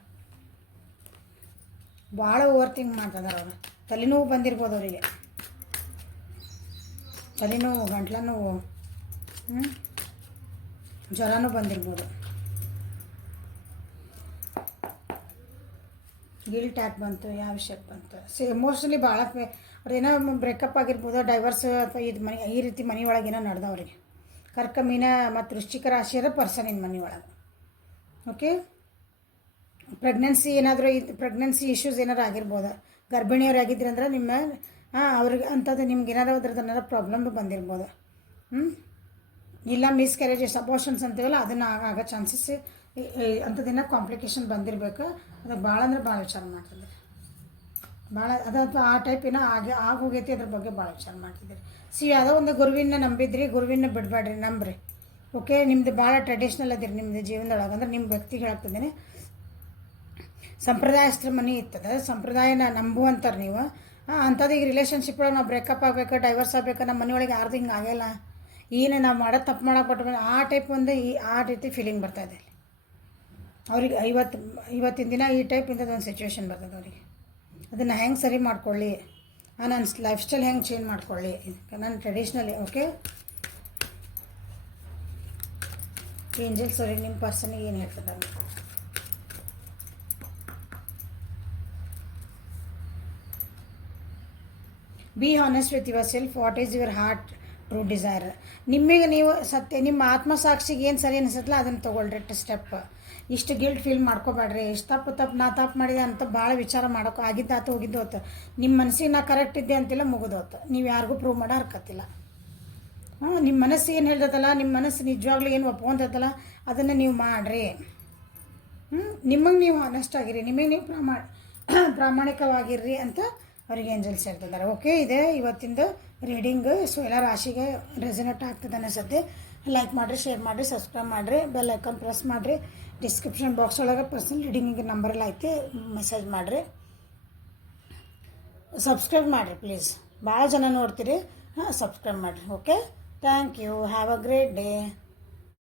ಭಾಳ ಓವರ್ ಥಿಂಕ್ ಮಾಡ್ತಿದ್ದಾರೆ ಅವರು. ತಲೆನೋವು ಬಂದಿರ್ಬೋದು ಅವರಿಗೆ, ತಲೆನೋವು, ಗಂಟ್ಲ ನೋವು, ಜ್ವರನೂ ಬಂದಿರ್ಬೋದು. ಗಿಲ್ಟ್ ಯಾಕೆ ಬಂತು, ಯಾವ ವಿಷಯಕ್ಕೆ ಬಂತು. ಎಮೋಷ್ನಲಿ ಭಾಳ ಅವ್ರು ಏನೋ ಬ್ರೇಕಪ್ ಆಗಿರ್ಬೋದು, ಡೈವರ್ಸ್, ಅಥವಾ ಈ ರೀತಿ ಮನೆ ಒಳಗೆ ಏನೋ ನಡೆದವ್ರಿಗೆ. ಕರ್ಕ ಮೀನ ಮತ್ತು ವೃಶ್ಚಿಕ ರಾಶಿಯರ ಪರ್ಸನಿನ ಮನೆ ಒಳಗೆ. ಓಕೆ, ಪ್ರೆಗ್ನೆನ್ಸಿ ಏನಾದರೂ ಪ್ರೆಗ್ನೆನ್ಸಿ ಇಶ್ಯೂಸ್ ಏನಾರು ಆಗಿರ್ಬೋದು. ಗರ್ಭಿಣಿಯವ್ರು ಆಗಿದ್ರಿ ಅಂದ್ರೆ ನಿಮ್ಮ ಅವ್ರಿಗೆ ಅಂಥದ್ದು ನಿಮ್ಗೆ ಏನಾರು ಅದ್ರದ್ದು ಪ್ರಾಬ್ಲಮ್ ಬಂದಿರ್ಬೋದು. ಇಲ್ಲ ಮಿಸ್ಕ್ಯಾರೇಜಸ್, ಅಬೋಷನ್ಸ್ ಅಂತೀವಲ್ಲ, ಅದನ್ನು ಆಗೋ ಚಾನ್ಸಸ್ ಅಂಥದ್ದೇನೋ ಕಾಂಪ್ಲಿಕೇಶನ್ ಬಂದಿರಬೇಕು. ಅದಕ್ಕೆ ಭಾಳ ಅಂದ್ರೆ ಭಾಳ ವಿಚಾರ ಮಾಡ್ತಿದ್ದಾರೆ. ಭಾಳ ಅದು ಆ ಟೈಪ್ ಏನೋ ಹೋಗೈತಿ, ಅದ್ರ ಬಗ್ಗೆ ಭಾಳ ವಿಚಾರ ಮಾಡ್ತಿದ್ದೀರಿ. ಯಾವುದೋ ಒಂದು ಗುರುವಿನ ನಂಬಿದ್ರಿ, ಗುರುವಿನ ಬಿಡಬೇಡ್ರಿ, ನಂಬ್ರಿ. ಓಕೆ, ನಿಮ್ಮದು ಭಾಳ ಟ್ರೆಡಿಷ್ನಲ್ ಅದಿರಿ ನಿಮ್ಮದು ಜೀವನದೊಳಗೆ. ಅಂದ್ರೆ ನಿಮ್ಮ ವ್ಯಕ್ತಿಗೆ ಹೇಳ್ತಿದ್ದೀನಿ, ಸಂಪ್ರದಾಯಸ್ಥರ ಮನೆ ಇರ್ತದೆ, ಸಂಪ್ರದಾಯನ ನಂಬುವಂತಾರೆ ನೀವು. ಅಂಥದ್ದು ಈಗ ರಿಲೇಷನ್ಶಿಪ್ ಒಳಗೆ ನಾವು ಬ್ರೇಕಪ್ ಆಗಬೇಕು, ಡೈವರ್ಸ್ ಆಗಬೇಕು, ನಮ್ಮ ಮನೆಯೊಳಗೆ ಯಾರ್ದು ಹಿಂಗೆ ಆಗಿಲ್ಲ, ಏನು ನಾವು ಮಾಡೋದು ತಪ್ಪು ಮಾಡೋಕೆ ಕೊಟ್ಟು ಆ ಟೈಪ್ ಒಂದು ಆ ರೀತಿ ಫೀಲಿಂಗ್ ಬರ್ತಾಯಿದೆ ಇಲ್ಲಿ ಅವ್ರಿಗೆ. ಇವತ್ತಿನ ದಿನ ಈ ಟೈಪ್ ಇಂಥದ್ದೊಂದು ಸಿಚುವೇಶನ್ ಬರ್ತದೆ ಅವರಿಗೆ. ಅದನ್ನು ಹೆಂಗೆ ಸರಿ ಮಾಡ್ಕೊಳ್ಳಿ, ನನ್ನ ಲೈಫ್ ಸ್ಟೈಲ್ ಹೆಂಗೆ ಚೇಂಜ್ ಮಾಡ್ಕೊಳ್ಳಿ, ನಾನು ಟ್ರೆಡಿಷ್ನಲಿ. ಓಕೆ, ಏಂಜಲ್ಸ್ ಅವ್ರಿಗೆ ನಿಮ್ಮ ಪರ್ಸನಿಗೆ ಏನು ಹೇಳ್ತದೆ. Be honest with yourself. What is your heart true desire. ನಿಮಗೆ ನೀವು ನಿಮ್ಮ ಆತ್ಮಸಾಕ್ಷಿಗೆ ಏನು ಸರಿ ಅನಿಸುತ್ತಲ್ಲ ಅದನ್ನು ತೊಗೊಳ್ರಿ ಸ್ಟೆಪ್. ಇಷ್ಟು ಗಿಲ್ಟ್ ಫೀಲ್ ಮಾಡ್ಕೋಬೇಡ್ರಿ. ಇಷ್ಟು ನಾ ತಪ್ಪು ಮಾಡಿದೆ ಅಂತ ಭಾಳ ವಿಚಾರ ಮಾಡೋಕೆ ಆಗಿದ್ದಾತು, ಹೋಗಿದ್ದು ಹೊತ್ತು. ನಿಮ್ಮ ಮನಸ್ಸಿಗೆ ನಾ ಕರೆಕ್ಟ್ ಇದ್ದೆ ಅಂತಿಲ್ಲ, ಮುಗಿದೋತು. ನೀವು ಯಾರಿಗೂ ಪ್ರೂವ್ ಮಾಡೋ ಹರ್ಕತ್ತಿಲ್ಲ. ನಿಮ್ಮ ಮನಸ್ಸು ಏನು ಹೇಳ್ತೈತಲ್ಲ, ನಿಮ್ಮ ಮನಸ್ಸು ನಿಜವಾಗ್ಲೂ ಏನು ಒಪ್ಕೊಂತೈತಲ್ಲ ಅದನ್ನು ನೀವು ಮಾಡಿರಿ. ನಿಮಗೆ ನೀವು ಆನೆಸ್ಟ್ ಆಗಿರಿ, ನಿಮಗೆ ನೀವು ಪ್ರಾಮಾಣಿಕವಾಗಿರ್ರಿ ಅಂತ ಅವ್ರಿಗೆ ಏಂಜಲ್ಸ್ ಇರ್ತಿದ್ದಾರೆ. ಓಕೆ, ಇದೆ ಇವತ್ತಿಂದು ರೀಡಿಂಗ್. ಸೊ ಎಲ್ಲ ರಾಶಿಗೆ ರೆಸನೇಟ್ ಆಗ್ತದೆ ಅನಿಸುತ್ತೆ. ಲೈಕ್ ಮಾಡಿರಿ, ಶೇರ್ ಮಾಡಿರಿ, ಸಬ್ಸ್ಕ್ರೈಬ್ ಮಾಡಿರಿ, ಬೆಲ್ ಐಕಾನ್ ಪ್ರೆಸ್ ಮಾಡಿರಿ. ಡಿಸ್ಕ್ರಿಪ್ಷನ್ ಬಾಕ್ಸ್ ಒಳಗೆ ಪರ್ಸನಲ್ ರೀಡಿಂಗಿಗೆ ನಂಬರೆಲ್ಲ ಐತಿ, ಮೆಸೇಜ್ ಮಾಡಿರಿ. ಸಬ್ಸ್ಕ್ರೈಬ್ ಮಾಡಿರಿ ಪ್ಲೀಸ್, ಭಾಳ ಜನ ನೋಡ್ತೀರಿ. ಹಾಂ, ಸಬ್ಸ್ಕ್ರೈಬ್ ಮಾಡಿರಿ. Okay, thank you. Have a great day.